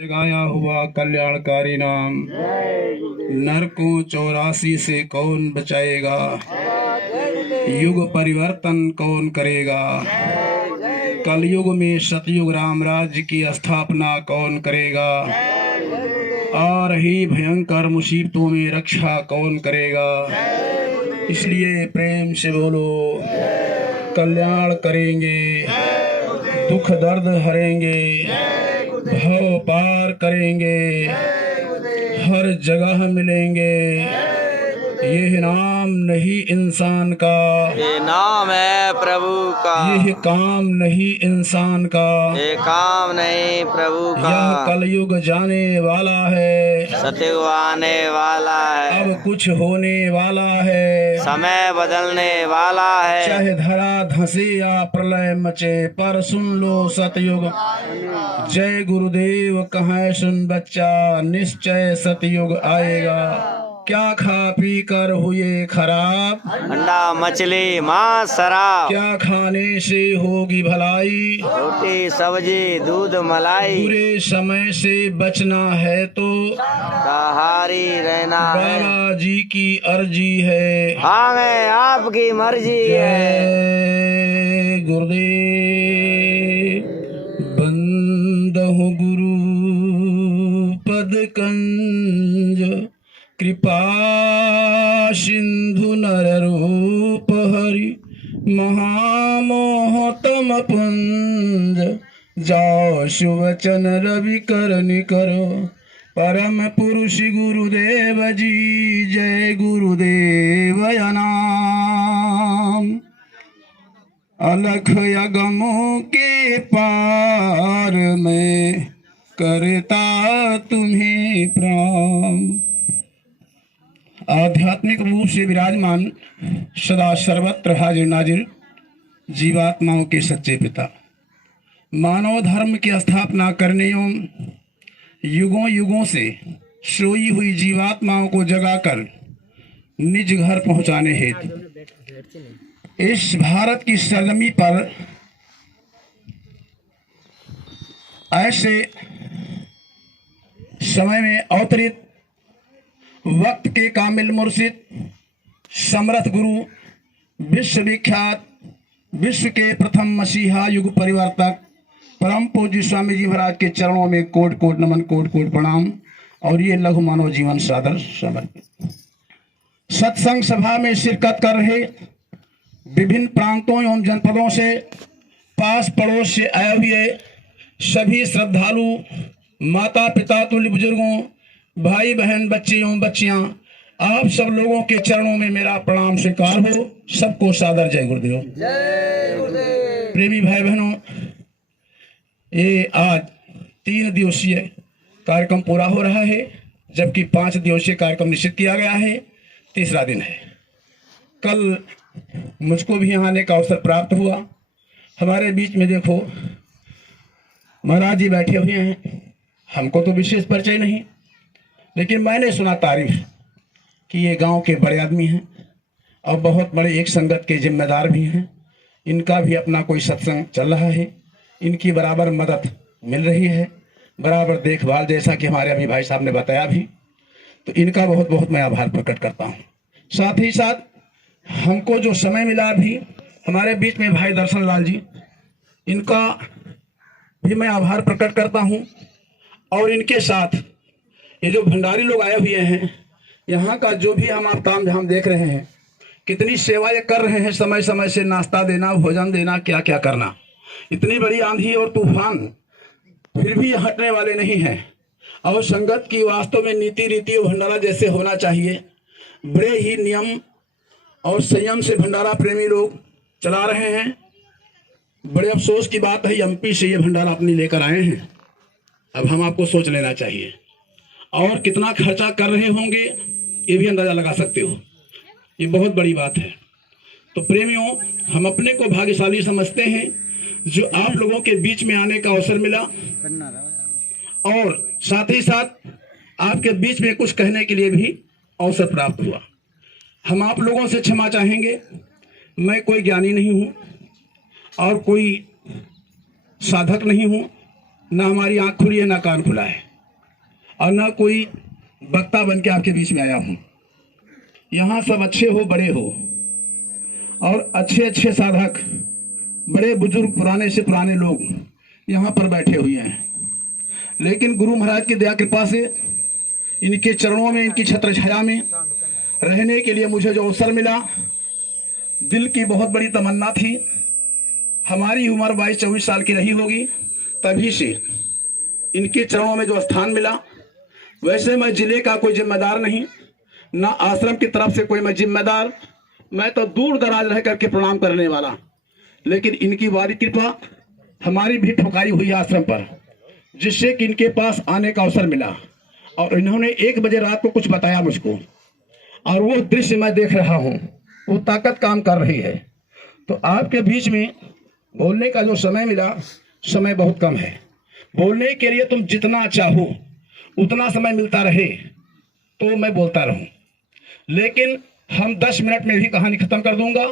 जगाया हुआ कल्याणकारी नाम, नर को 84 से कौन बचाएगा, युग परिवर्तन कौन करेगा, कलयुग में सतयुग राम राज्य की स्थापना कौन करेगा, आ रही भयंकर मुसीबतों में रक्षा कौन करेगा। इसलिए प्रेम से बोलो, कल्याण करेंगे, दुख दर्द हरेंगे, भव पार करेंगे, हर जगह मिलेंगे। ये नाम नहीं इंसान का, ये नाम है प्रभु का। ये काम नहीं इंसान का, ये काम नहीं प्रभु का। यह कलयुग जाने वाला है, सतयुग आने वाला है, अब कुछ होने वाला है। समय बदलने वाला है। चाहे धरा धंसे या प्रलय मचे, पर सुन लो सतयुग। जय गुरुदेव कहें सुन बच्चा, निश्चय सतयुग आएगा। क्या खा पी कर हुए खराब, अंडा मछली मांस शराब, क्या खाने से होगी भलाई, रोटी सब्जी दूध मलाई। बुरे समय से बचना है तो शाकाहारी रहना है, बाबा जी की अर्जी है। आगे आपकी मर्जी है। जय गुरुदेव। बंदहु गुरु पद कंज, कृपा सिंधु नर रूप हरि, महामोहतम पुंज। जाओ सुवचन रवि करनि करो, परम पुरुष गुरुदेव जी। जय गुरुदेव नाम, अलख अगमों के पार में करता तुम्हें प्रणाम। आध्यात्मिक रूप से विराजमान, सदा सर्वत्र हाजिर नाजिर, जीवात्माओं के सच्चे पिता, मानव धर्म की स्थापना करने एवं युगों युगों से सोई हुई जीवात्माओं को जगाकर निज घर पहुंचाने हेतु इस भारत की सरजमी पर ऐसे समय में अवतरित वक्त के कामिल मुर्शिद, समर्थ गुरु, विश्वविख्यात, विश्व के प्रथम मसीहा युग परिवर्तक परम पूज्य स्वामी जी महाराज के चरणों में कोट कोट नमन, कोट कोट प्रणाम। और ये लघु मानव जीवन सादर समर्पित। सत्संग सभा में शिरकत कर रहे विभिन्न प्रांतों एवं जनपदों से, पास पड़ोस से आए हुए सभी श्रद्धालु, माता पिता तुल्य बुजुर्गों, भाई बहन, बच्चे एवं बच्चियां, आप सब लोगों के चरणों में मेरा प्रणाम स्वीकार हो। सबको सादर जय गुरुदेव। प्रेमी भाई बहनों, ये आज 3 दिवसीय कार्यक्रम पूरा हो रहा है, जबकि 5 दिवसीय कार्यक्रम निश्चित किया गया है। तीसरा दिन है। कल मुझको भी यहाँ आने का अवसर प्राप्त हुआ। हमारे बीच में देखो महाराज जी बैठे हुए हैं। हमको तो विशेष परिचय नहीं, लेकिन मैंने सुना तारीफ कि ये गांव के बड़े आदमी हैं और बहुत बड़े एक संगत के जिम्मेदार भी हैं। इनका भी अपना कोई सत्संग चल रहा है, इनकी बराबर मदद मिल रही है, बराबर देखभाल, जैसा कि हमारे अभी भाई साहब ने बताया भी। तो इनका बहुत बहुत मैं आभार प्रकट करता हूँ। साथ ही साथ हमको जो समय मिला अभी, हमारे बीच में भाई दर्शन लाल जी, इनका भी मैं आभार प्रकट करता हूँ। और इनके साथ ये जो भंडारी लोग आए हुए हैं, यहाँ का जो भी हम आप ताम झाम देख रहे हैं, कितनी सेवा ये कर रहे हैं, समय समय से नाश्ता देना, भोजन देना, क्या क्या करना। इतनी बड़ी आंधी और तूफान, फिर भी हटने वाले नहीं हैं। और संगत की वास्तव में नीति रीति भंडारा जैसे होना चाहिए, बड़े ही नियम और संयम से भंडारा प्रेमी लोग चला रहे हैं। बड़े अफसोस की बात है, एमपी से ये भंडारा अपनी लेकर आए हैं। अब हम आपको सोच लेना चाहिए, और कितना खर्चा कर रहे होंगे ये भी अंदाजा लगा सकते हो। ये बहुत बड़ी बात है। तो प्रेमियों, हम अपने को भाग्यशाली समझते हैं जो आप लोगों के बीच में आने का अवसर मिला, और साथ ही साथ आपके बीच में कुछ कहने के लिए भी अवसर प्राप्त हुआ। हम आप लोगों से क्षमा चाहेंगे। मैं कोई ज्ञानी नहीं हूँ और कोई साधक नहीं हूँ, ना हमारी आंख खुली है, ना कान खुला है, और ना कोई वक्ता बन के आपके बीच में आया हूँ। यहाँ सब अच्छे हो, बड़े हो, और अच्छे अच्छे साधक, बड़े बुजुर्ग, पुराने से पुराने लोग यहाँ पर बैठे हुए हैं। लेकिन गुरु महाराज की दया कृपा से इनके चरणों में, इनकी छत्र छाया में रहने के लिए मुझे जो अवसर मिला, दिल की बहुत बड़ी तमन्ना थी। हमारी उम्र 22-24 साल की रही होगी तभी से इनके चरणों में जो स्थान मिला। वैसे मैं जिले का कोई जिम्मेदार नहीं, ना आश्रम की तरफ से कोई मैं जिम्मेदार, मैं तो दूर दराज रह करके प्रणाम करने वाला। लेकिन इनकी वारी कृपा हमारी भी ठुकाई हुई आश्रम पर, जिससे कि इनके पास आने का अवसर मिला। और इन्होंने 1 बजे रात को कुछ बताया मुझको, और वो दृश्य मैं देख रहा हूँ, वो ताकत काम कर रही है। तो आपके बीच में बोलने का जो समय मिला, समय बहुत कम है। बोलने के लिए तुम जितना चाहो उतना समय मिलता रहे तो मैं बोलता रहूं, लेकिन हम 10 मिनट में भी कहानी खत्म कर दूंगा।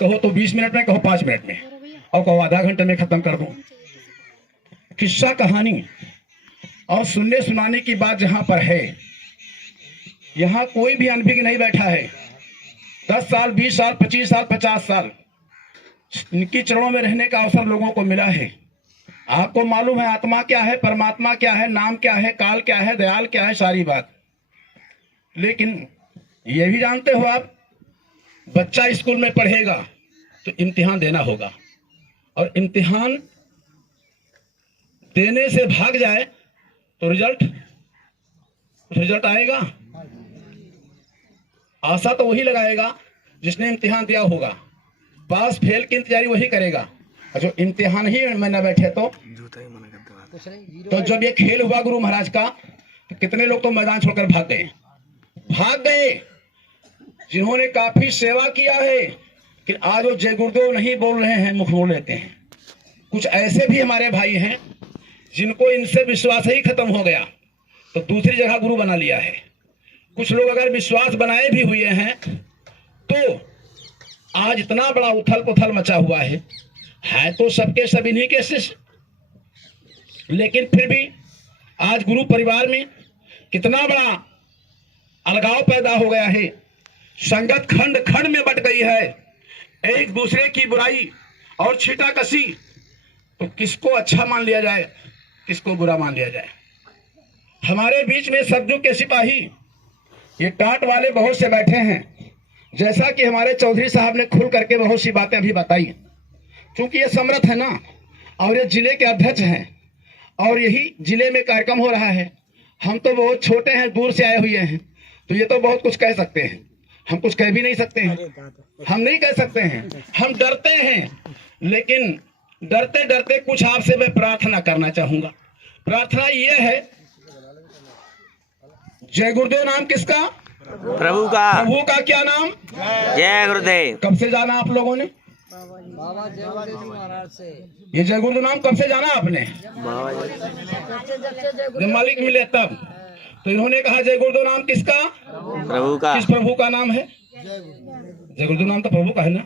कहो तो 20 मिनट में, कहो 5 मिनट में, और कहो आधा घंटे में खत्म कर दूं। किस्सा कहानी और सुनने सुनाने की बात जहां पर है, यहाँ कोई भी अनभिज्ञ नहीं बैठा है। 10 साल, 20 साल, 25 साल, 50 साल इनकी चरणों में रहने का अवसर लोगों को मिला है। आपको मालूम है आत्मा क्या है, परमात्मा क्या है, नाम क्या है, काल क्या है, दयाल क्या है, सारी बात। लेकिन ये भी जानते हो आप, बच्चा स्कूल में पढ़ेगा तो इम्तिहान देना होगा, और इम्तिहान देने से भाग जाए तो रिजल्ट आएगा। आशा तो वही लगाएगा जिसने इम्तिहान दिया होगा, पास फेल की तैयारी वही करेगा। और जो इम्तिहान ही में न बैठे तो जब ये खेल हुआ गुरु महाराज का, तो कितने लोग तो मैदान छोड़कर भाग गए जिन्होंने काफी सेवा किया है। कि आज वो जय गुरुदेव नहीं बोल रहे हैं, मुख बोल लेते हैं। कुछ ऐसे भी हमारे भाई हैं जिनको इनसे विश्वास ही खत्म हो गया तो दूसरी जगह गुरु बना लिया है। कुछ लोग अगर विश्वास बनाए भी हुए हैं तो आज इतना बड़ा उथल पुथल मचा हुआ है तो सबके सब इन्हीं के शिष्य। लेकिन फिर भी आज गुरु परिवार में कितना बड़ा अलगाव पैदा हो गया है। संगत खंड खंड में बट गई है, एक दूसरे की बुराई और छीटाकशी। तो किसको अच्छा मान लिया जाए, किसको बुरा मान लिया जाए। हमारे बीच में सद्युग के सिपाही, ये टाट वाले बहुत से बैठे हैं। जैसा कि हमारे चौधरी साहब ने खुल करके बहुत सी बातें अभी बताई। क्योंकि ये समर्थ है ना, और ये जिले के अध्यक्ष हैं, और यही जिले में कार्यक्रम हो रहा है। हम तो बहुत छोटे हैं, दूर से आए हुए हैं, तो ये तो बहुत कुछ कह सकते हैं। हम कुछ कह भी नहीं सकते हैं, हम नहीं कह सकते हैं, हम डरते हैं। लेकिन डरते डरते कुछ आपसे मैं प्रार्थना करना चाहूंगा। प्रार्थना ये है, जय गुरुदेव नाम किसका? प्रभु का। प्रभु का क्या नाम? जय गुरुदेव। कब से जाना आप लोगों ने ये जय गुरुदेव नाम? कब से जाना आपने? जब मालिक मिले तब। तो इन्होंने कहा जय गुरुदेव नाम किसका? प्रभु का। किस प्रभु का नाम है? जय गुरुदेव नाम तो प्रभु का है ना।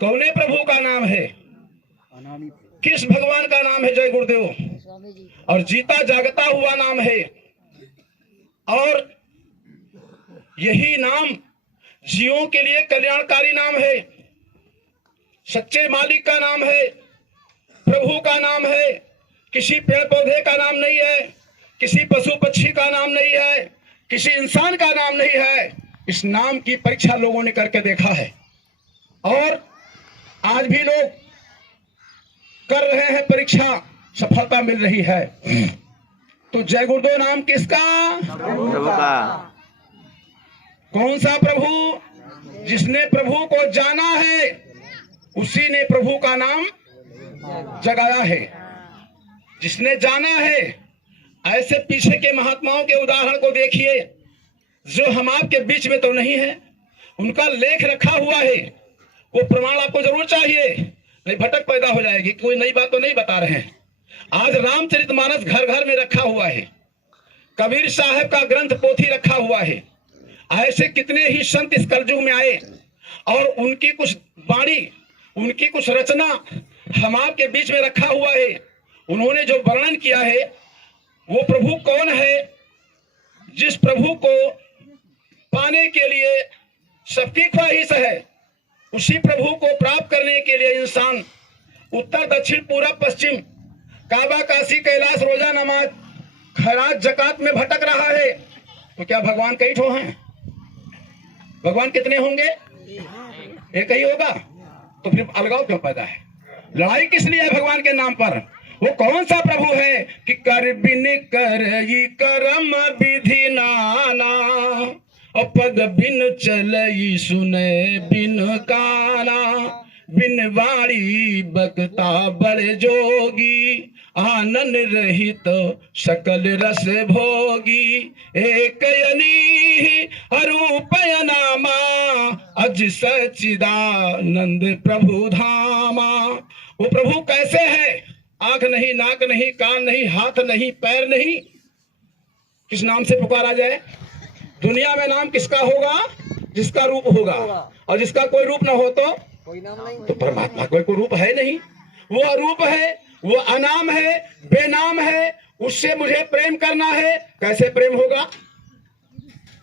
कौने प्रभु का नाम है? किस भगवान का नाम है जय गुरुदेव? और जीता जागता हुआ नाम है। और यही नाम जीवों के लिए कल्याणकारी नाम है। सच्चे मालिक का नाम है, प्रभु का नाम है। किसी पेड़ पौधे का नाम नहीं है, किसी पशु पक्षी का नाम नहीं है, किसी इंसान का नाम नहीं है। इस नाम की परीक्षा लोगों ने करके देखा है, और आज भी लोग कर रहे हैं परीक्षा, सफलता मिल रही है। तो जय गुरुदेव नाम किसका? प्रभु का। कौन सा प्रभु? जिसने प्रभु को जाना है उसी ने प्रभु का नाम जगाया है। जिसने जाना है, ऐसे पीछे के महात्माओं के उदाहरण को देखिए, जो हम आपके बीच में तो नहीं है, उनका लेख रखा हुआ है। वो प्रमाण आपको जरूर चाहिए, नहीं भटक पैदा हो जाएगी। कोई नई बात तो नहीं बता रहे हैं। आज रामचरितमानस घर घर में रखा हुआ है, कबीर साहब का ग्रंथ पोथी रखा हुआ है। ऐसे कितने ही संत इस कलयुग में आए, और उनकी कुछ वाणी, उनकी कुछ रचना हम आपके बीच में रखा हुआ है। उन्होंने जो वर्णन किया है वो प्रभु कौन है, जिस प्रभु को पाने के लिए सबकी ख्वाहिश है, उसी प्रभु को प्राप्त करने के लिए इंसान उत्तर दक्षिण पूरब पश्चिम काबा काशी कैलाश रोजा नमाज खैरात जकात में भटक रहा है। तो क्या भगवान कई ठो हैं? भगवान कितने होंगे? एक ही होगा। तो फिर अलगाव क्यों पैदा है? लड़ाई किस लिए है भगवान के नाम पर? वो कौन सा प्रभु है कि कर बिन करई करम विधि नाना और पग बिन चलई सुने बिन काना बिन वाणी बकता बड़े जोगी आनंद रहित सकल रस भोगी एक यनी अरूपय नामा अज सच्चिदानंद प्रभु धामा। वो प्रभु कैसे है? आंख नहीं, नाक नहीं, कान नहीं, हाथ नहीं, पैर नहीं। किस नाम से पुकारा जाए? दुनिया में नाम किसका होगा? जिसका रूप होगा, और जिसका कोई रूप ना हो तो कोई नाम नहीं। तो परमात्मा कोई रूप है नहीं। वो अरूप है, वो अनाम है, बेनाम है। उससे मुझे प्रेम करना है। कैसे प्रेम होगा?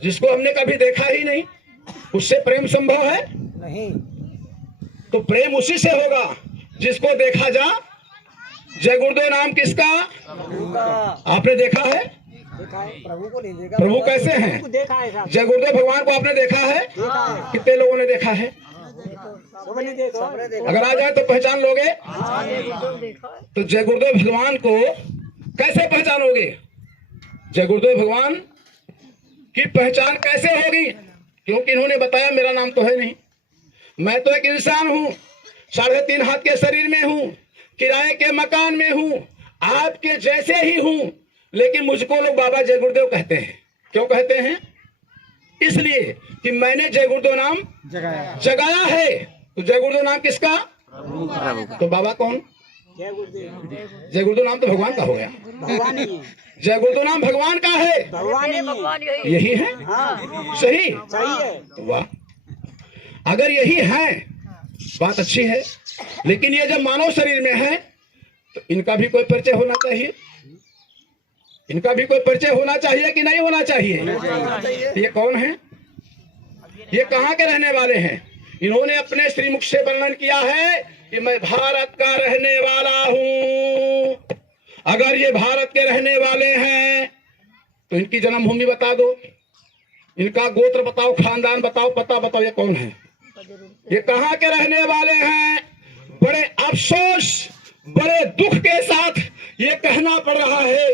जिसको हमने कभी देखा ही नहीं, उससे प्रेम संभव है नहीं। तो प्रेम उसी से होगा जिसको देखा जा। जय गुरुदेव नाम किसका? प्रभु का। आपने देखा है? देखा है, प्रभु को नहीं देखा। प्रभु कैसे हैं? प्रभु को देखा है साहब। जय गुरुदेव भगवान को आपने देखा है? देखा है। कितने लोगों ने देखा है? सबने देखा। अगर आ जाए तो पहचान लोगे? देखा है। तो जय गुरुदेव भगवान को कैसे पहचानोगे? जय गुरुदेव भगवान की पहचान कैसे होगी? क्योंकि इन्होंने बताया मेरा नाम तो है नहीं, मैं तो एक इंसान हूँ, 3.5 हाथ के शरीर में हूँ, किराए के मकान में हूँ, आपके जैसे ही हूँ, लेकिन मुझको लोग बाबा जय गुरुदेव कहते हैं। क्यों कहते हैं? इसलिए कि मैंने जय गुरुदेव नाम जगाया है। तो जय गुरुदेव नाम किसका? प्रभु का। तो बाबा कौन? जय गुरुदेव। जय गुरुदेव नाम तो भगवान का हो गया। भगवान ही है। जय गुरुदेव नाम भगवान का है। भगवान ही है। यही है? हाँ सही। सही है। तो वाह, अगर यही है बात अच्छी है। लेकिन ये जब मानव शरीर में है तो इनका भी कोई परिचय होना चाहिए। इनका भी कोई परिचय होना चाहिए कि नहीं होना चाहिए? ये कौन है? ये कहाँ के रहने वाले हैं? इन्होंने अपने श्रीमुख से वर्णन किया है कि मैं भारत का रहने वाला हूं। अगर ये भारत के रहने वाले हैं तो इनकी जन्मभूमि बता दो, इनका गोत्र बताओ, खानदान बताओ, पता बताओ, ये कौन है? ये कहाँ के रहने वाले हैं? बड़े अफसोस, बड़े दुख के साथ ये कहना पड़ रहा है,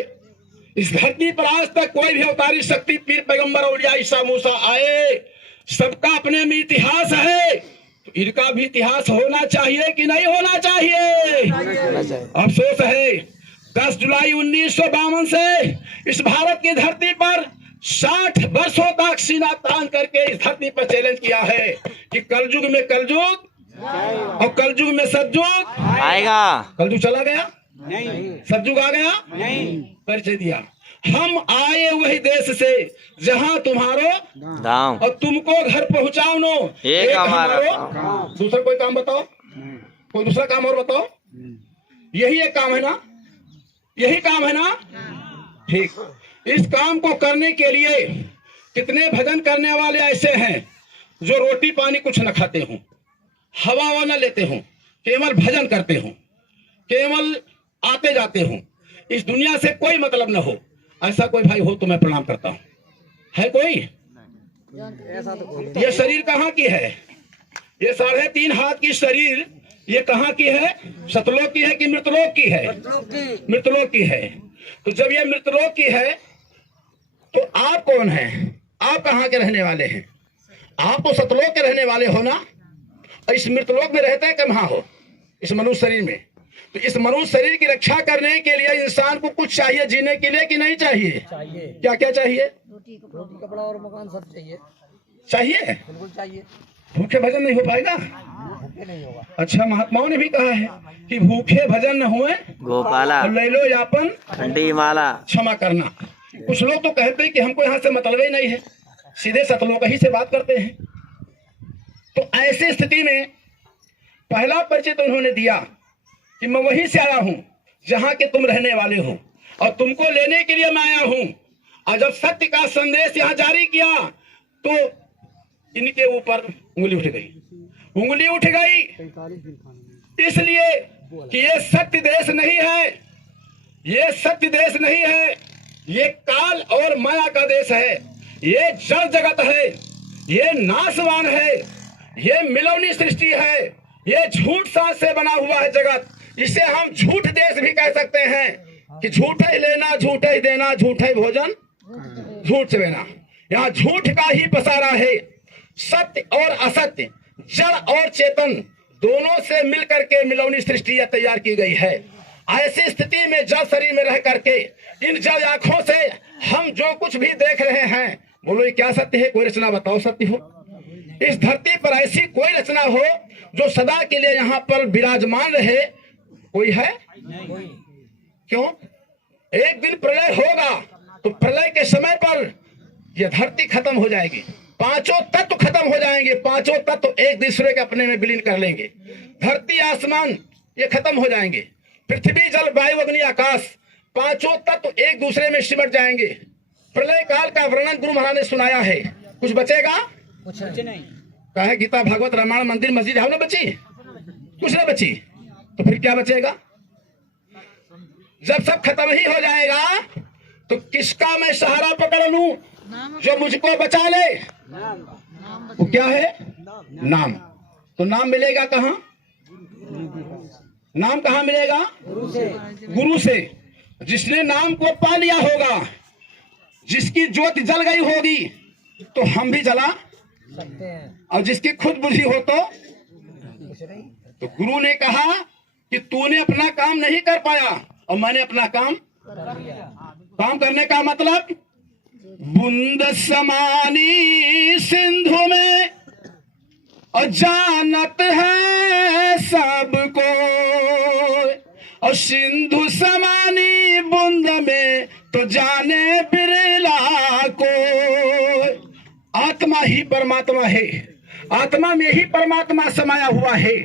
इस धरती पर आज तक कोई भी अवतारी शक्ति, पीर, पैगंबर, औलिया, ईसा, मूसा आए, सबका अपने में इतिहास है। तो इनका भी इतिहास होना चाहिए कि नहीं होना चाहिए? अफसोस है 10 जुलाई 1952 से इस भारत की धरती पर 60 वर्षों तक सीना तान करके इस धरती पर चैलेंज किया है कि कलयुग में कलयुग और कलयुग में सतयुग आएगा। कलयुग चला गया, नहीं। सतयुग आ गया, नहीं। परिचय दिया। हम आए वही देश से जहां तुम्हारो धाम और तुमको घर पहुंचाओ नो एक हमारा दूसरा कोई काम बताओ, कोई दूसरा काम और बताओ। यही एक काम है ना? यही काम है ना? ठीक। इस काम को करने के लिए कितने भजन करने वाले ऐसे हैं जो रोटी पानी कुछ न खाते हों, हवा हवा न लेते हों, केवल भजन करते हों, केवल आते जाते हों, इस दुनिया से कोई मतलब न हो। ऐसा कोई भाई हो तो मैं प्रणाम करता हूं। है कोई? ऐसा तो कोई ये शरीर कहाँ की है? ये 3.5 हाथ की शरीर ये कहाँ की है? सतलोक की है कि मृतलोक की है? मृतलोक की है। तो जब ये मृतलोक की है तो आप कौन हैं? आप कहाँ के रहने वाले हैं? आप तो सतलोक के रहने वाले हो ना। और इस मृतलोक में रहते हैं कहाँ हो? इस मनुष्य शरीर में। तो इस मनुष्य शरीर की रक्षा करने के लिए इंसान को कुछ चाहिए जीने के लिए कि नहीं चाहिए? चाहिए। क्या क्या चाहिए? रोटी कपड़ा और मकान सब चाहिए। चाहिए। बिल्कुल चाहिए। भूखे भजन नहीं हो पाएगा। भूखे नहीं होगा। अच्छा, महात्माओं ने भी कहा है कि भूखे भजन न हुए गोपाला और ले लो यापन ठंडी माला। क्षमा करना। कुछ लोग तो कहते हैं कि हमको यहाँ से मतलब ही नहीं है, सीधे सतलोक ही से बात करते हैं। तो ऐसी स्थिति में पहला परिचय तो उन्होंने दिया कि मैं वहीं से आया हूँ, जहां के तुम रहने वाले हो, और तुमको लेने के लिए मैं आया हूं। और जब सत्य का संदेश यहाँ जारी किया तो इनके ऊपर उंगली उठ गई, उंगली उठ गई, इसलिए कि ये सत्य देश नहीं है, ये सत्य देश नहीं है, ये काल और माया का देश है, ये जड़ जगत है, ये नाशवान है, ये मिलौनी सृष्टि है, ये झूठ सांस से बना हुआ है जगत। इसे हम झूठ देश भी कह सकते हैं कि झूठ ही लेना, झूठ ही देना, झूठ ही भोजन, झूठ से लेना। यहाँ झूठ का ही पसारा है। सत्य और असत्य, जड़ और चेतन दोनों से मिलकर के मिलौनी सृष्टि तैयार की गई है। ऐसी स्थिति में जड़ शरीर में रह करके इन जड़ आंखों से हम जो कुछ भी देख रहे हैं, बोलो ये क्या सत्य है? कोई रचना बताओ सत्य हो। इस धरती पर ऐसी कोई रचना हो जो सदा के लिए यहाँ पर विराजमान रहे, कोई है? क्यों? एक दिन प्रलय होगा तो प्रलय के समय पर यह धरती खत्म हो जाएगी, पांचों तत्व खत्म हो जाएंगे, पांचों तत्व एक दूसरे के अपने में विलीन कर लेंगे। धरती आसमान ये खत्म हो जाएंगे, पृथ्वी जल वायु अग्नि आकाश पांचों तत्व एक दूसरे में सिमट जाएंगे। प्रलय काल का वर्णन गुरु महाराज ने सुनाया है। कुछ बचेगा? कुछ नहीं। कहे गीता भागवत रामायण मंदिर मस्जिद है ना बची? कुछ ना बची तो फिर क्या बचेगा? जब सब खत्म ही हो जाएगा तो किसका मैं सहारा पकड़ लूं जो मुझको बचा ले? वो क्या है? नाम। तो नाम मिलेगा कहां? नाम कहां मिलेगा? गुरु से। जिसने नाम को पा लिया होगा, जिसकी ज्योति जल गई होगी तो हम भी जला सकते हैं, और जिसकी खुद बुझी हो तो कुछ नहीं। तो गुरु ने कहा कि तूने अपना काम नहीं कर पाया और मैंने अपना काम कर लिया। काम करने का मतलब बूंद समानी सिंधु में और जानत है सबको, और सिंधु समानी बूंद में तो जाने बिरला को। आत्मा ही परमात्मा है, आत्मा में ही परमात्मा समाया हुआ है।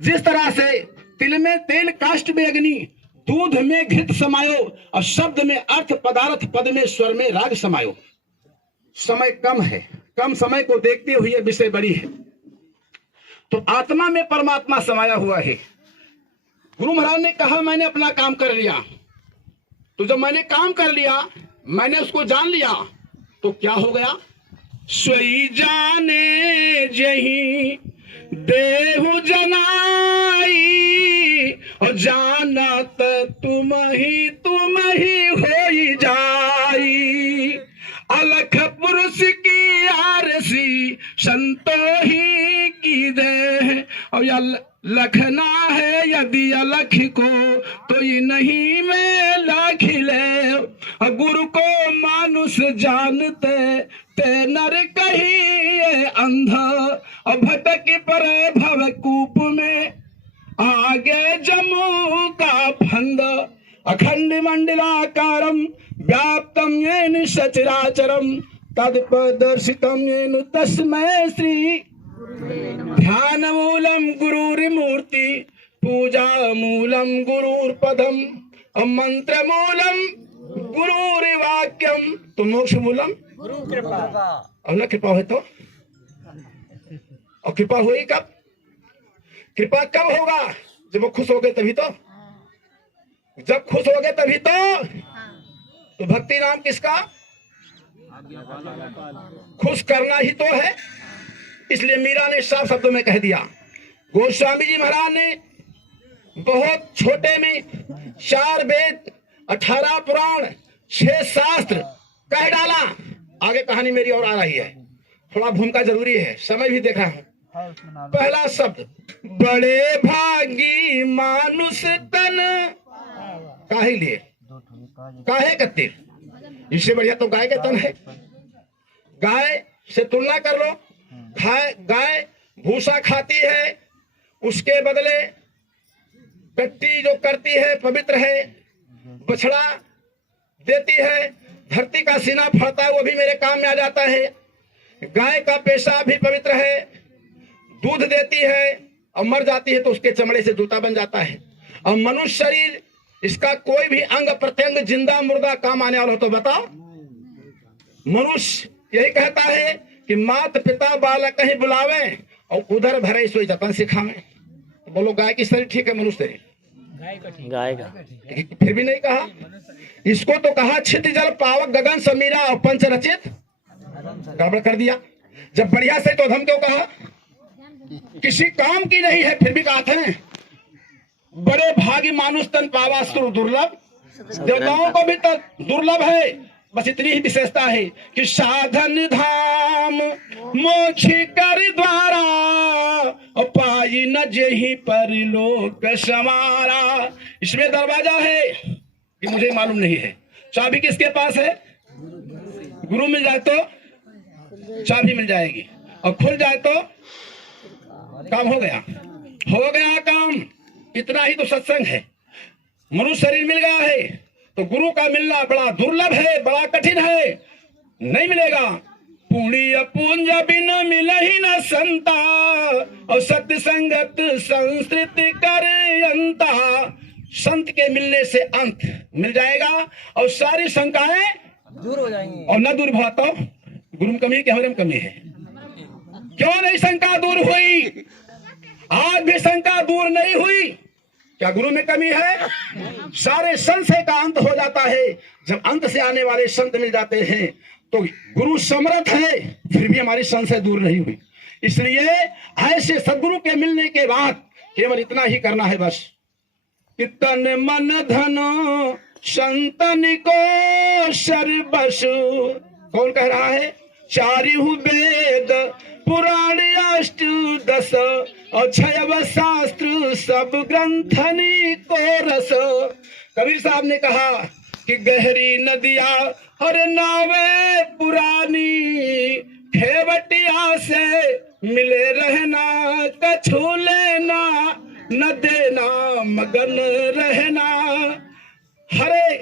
जिस तरह से तिल में तेल, काष्ठ में अग्नि, दूध में घृत समायो और शब्द में अर्थ, पदार्थ, पद में स्वर में राग समायो। समय कम है, कम समय को देखते हुए विषय बड़ी है। तो आत्मा में परमात्मा समाया हुआ है। गुरु महाराज ने कहा मैंने अपना काम कर लिया। तो जब मैंने काम कर लिया, मैंने उसको जान लिया, तो क्या हो गया? सोई जाने जही देहु जनाई और जानत तुम ही होई जाई। अलख पुरुष की आरसी संतो ही की दे, और या लखना है यदि अलख को तो ये नहीं में लख ले। गुरु को मानुष जानते ते नर कही अंधा, और भटक पर भव कूप में आगे जमू का फंद। अखंड मंडलाकारम व्याप्तम येन सचराचरम तत्पदर्शितम येन तस्मै श्री। ध्यान मूलम गुरुर्मूर्ति, पूजा मूलम गुरुर्पदम, और मंत्र मूलम गुरुर्वाक्यम, तो मोक्ष मूलम गुरु कृपा। और न कृपा हो तो, और कृपा हुई कब? कृपा कब होगा? जब वो खुश हो गए तभी तो। जब खुश हो गए तभी तो भक्ति नाम किसका? खुश करना ही तो है। इसलिए मीरा ने साफ शब्दों में कह दिया। गोस्वामी जी महाराज ने बहुत छोटे में 4 वेद, 18 पुराण, 6 शास्त्र कह डाला। आगे कहानी मेरी और आ रही है, थोड़ा भूमिका जरूरी है, समय भी देख रहा हूं। पहला शब्द बड़े भागी मानुष तन, काहे लिए? काहे कत्ते? इससे बढ़िया तो गाय का तन है। गाय से तुलना कर लो। गाय भूसा खाती है, उसके बदले कट्टी जो करती है पवित्र है, बछड़ा देती है, धरती का सीना फड़ता है वो भी मेरे काम में आ जाता है। गाय का पेशाब भी पवित्र है, दूध देती है और मर जाती है तो उसके चमड़े से जूता बन जाता है। और मनुष्य शरीर इसका कोई भी अंग प्रत्यंग जिंदा मुर्दा काम आने वाला हो तो बताओ। मनुष्य यही कहता है कि मात पिता बालक कहीं बुलावे और उधर भरे सोई जतन सिखावे। तो बोलो गाय की शरीर ठीक है, मनुष्य शरीर गाय का फिर भी नहीं कहा। इसको तो कहा छित जल पावक गगन समीरा और पंच रचित, गड़बड़ कर दिया। जब बढ़िया से तो हम क्यों कहा, किसी काम की नहीं है फिर भी कहा था बड़े भागी मानुष तन पावा सुर दुर्लभ, देवताओं को भी तो दुर्लभ है। बस इतनी ही विशेषता है कि साधन धाम मोक्ष कर द्वारा और पाई न जेहि पर लोक समारा। इसमें दरवाजा है कि मुझे मालूम नहीं है। चाबी किसके पास है? गुरु मिल जाए तो चाबी मिल जाएगी और खुल जाए तो काम हो गया, हो गया काम। इतना ही तो सत्संग है। मनुष्य शरीर मिल गया है तो गुरु का मिलना बड़ा दुर्लभ है, बड़ा कठिन है, नहीं मिलेगा। पुण्य पुंज बिन मिल ही न संता और सत्य संगत संस्कृति कर अंता। संत के मिलने से अंत मिल जाएगा और सारी शंकाएं दूर हो जाएंगी। और न दूर भाता गुरु में कमी, क्या हमारे में कमी है? क्यों नहीं शंका दूर हुई? आज भी शंका दूर नहीं हुई। क्या गुरु में कमी है? सारे संशय का अंत हो जाता है जब अंत से आने वाले संत मिल जाते हैं। तो गुरु समर्थ है फिर भी हमारी संशय दूर नहीं हुई। इसलिए ऐसे सदगुरु के मिलने के बाद केवल इतना ही करना है बस कि तन मन धन संतन को सर्वस। कौन कह रहा है? चारिहु वेद पुराण अष्ट दस और छयव शास्त्र सब ग्रंथनी को रस। कबीर साहब ने कहा कि गहरी नदिया हर नावे पुरानी, खेवटिया से मिले रहना कछु लेना न देना मगन रहना। हरे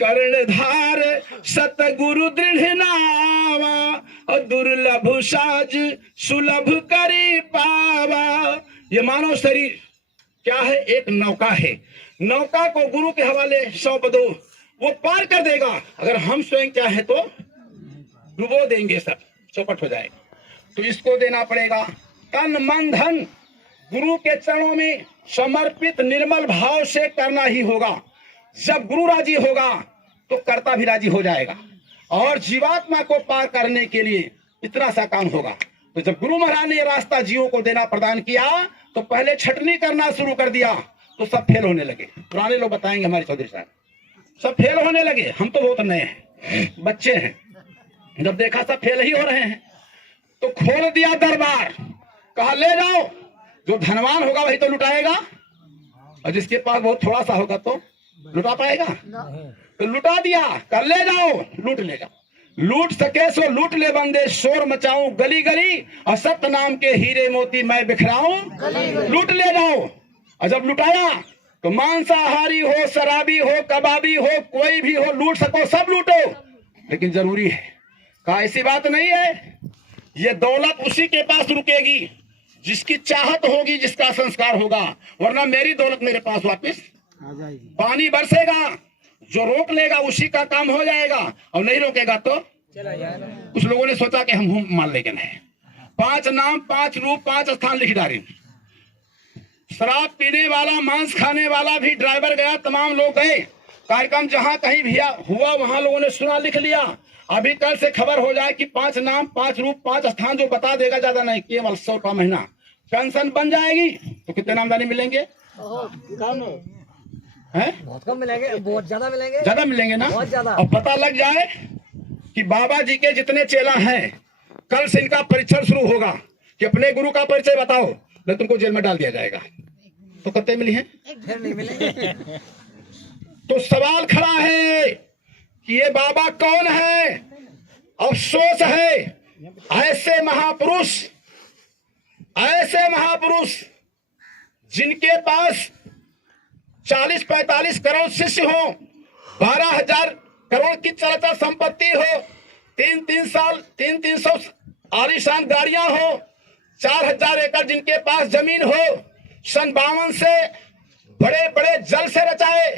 कर्णधार सतगुरु दृढ़ नावा और दुर्लभ साज सुलभ करी पावा। ये मानव शरीर क्या है? एक नौका है। नौका को गुरु के हवाले सौंप दो, वो पार कर देगा। अगर हम स्वयं क्या है तो डुबो देंगे, सब चौपट हो जाएगा। तो इसको देना पड़ेगा तन मन धन। गुरु के चरणों में समर्पित निर्मल भाव से करना ही होगा। जब गुरु राजी होगा तो कर्ता भी राजी हो जाएगा और जीवात्मा को पार करने के लिए इतना सा काम होगा। तो जब गुरु महाराज ने रास्ता जीवों को देना प्रदान किया तो पहले छटनी करना शुरू कर दिया तो सब फेल होने लगे। पुराने लोग बताएंगे, हमारे चौधरी साहब, सब फेल होने लगे। हम तो बहुत नए हैं, बच्चे हैं। जब देखा सब फेल ही हो रहे हैं तो खोल दिया दरबार, कहा ले जाओ, जो धनवान होगा वही तो लुटाएगा और जिसके पास बहुत थोड़ा सा होगा तो लुटा पाएगा? तो लुटा दिया, कर ले जाओ, लूट ले जाओ। लूट सके सो लूट ले बंदे, शोर मचाऊं गली गली और सत्य नाम के हीरे मोती मैं बिखराऊं। लूट ले जाओ। और जब लुटाया तो मांसाहारी हो, शराबी हो, कबाबी हो, कोई भी हो, लूट सको सब लूटो, लेकिन जरूरी है। कहा ऐसी बात नहीं है, ये दौलत उसी के पास रुकेगी जिसकी चाहत होगी, जिसका संस्कार होगा, वरना मेरी दौलत मेरे पास वापस आ जाएगी। पानी बरसेगा, जो रोक लेगा उसी का काम हो जाएगा और नहीं रोकेगा तो चला जाएगा। कुछ लोगों ने सोचा कि हम मान लेंगे, नहीं। 5 नाम 5 रूप 5 स्थान लिख डाले। शराब पीने वाला, मांस खाने वाला भी ड्राइवर गया, तमाम लोग गए। कार्यक्रम जहां कहीं भी हुआ वहां लोगों ने सुना, लिख लिया। अभी कल से खबर हो जाए कि 5 नाम 5 रूप 5 स्थान जो बता देगा, ज्यादा नहीं, केवल 100 रुपया महीना पेंशन बन जाएगी। तो कितने नामदानी मिलेंगे? बहुत कम मिलेंगे, बहुत ज्यादा मिलेंगे, ज्यादा मिलेंगे ना, बहुत ज्यादा। और पता लग जाए कि बाबा जी के जितने चेला हैं, कल से इनका परीक्षण शुरू होगा कि अपने गुरु का परिचय बताओ, नहीं तुमको जेल में डाल दिया जाएगा। तो कितने मिली हैं? फिर नहीं मिलेंगे। तो सवाल खड़ा है कि ये बाबा कौन है? अफसोस है, ऐसे महापुरुष जिनके पास 40-45 करोड़ शिष्य हो, 12,000 करोड़ की चलता संपत्ति हो, 300 आलीशान गाड़ियां हो, 4,000 एकड़ जिनके पास जमीन हो, सन 52 से बड़े बड़े जल से रचाए,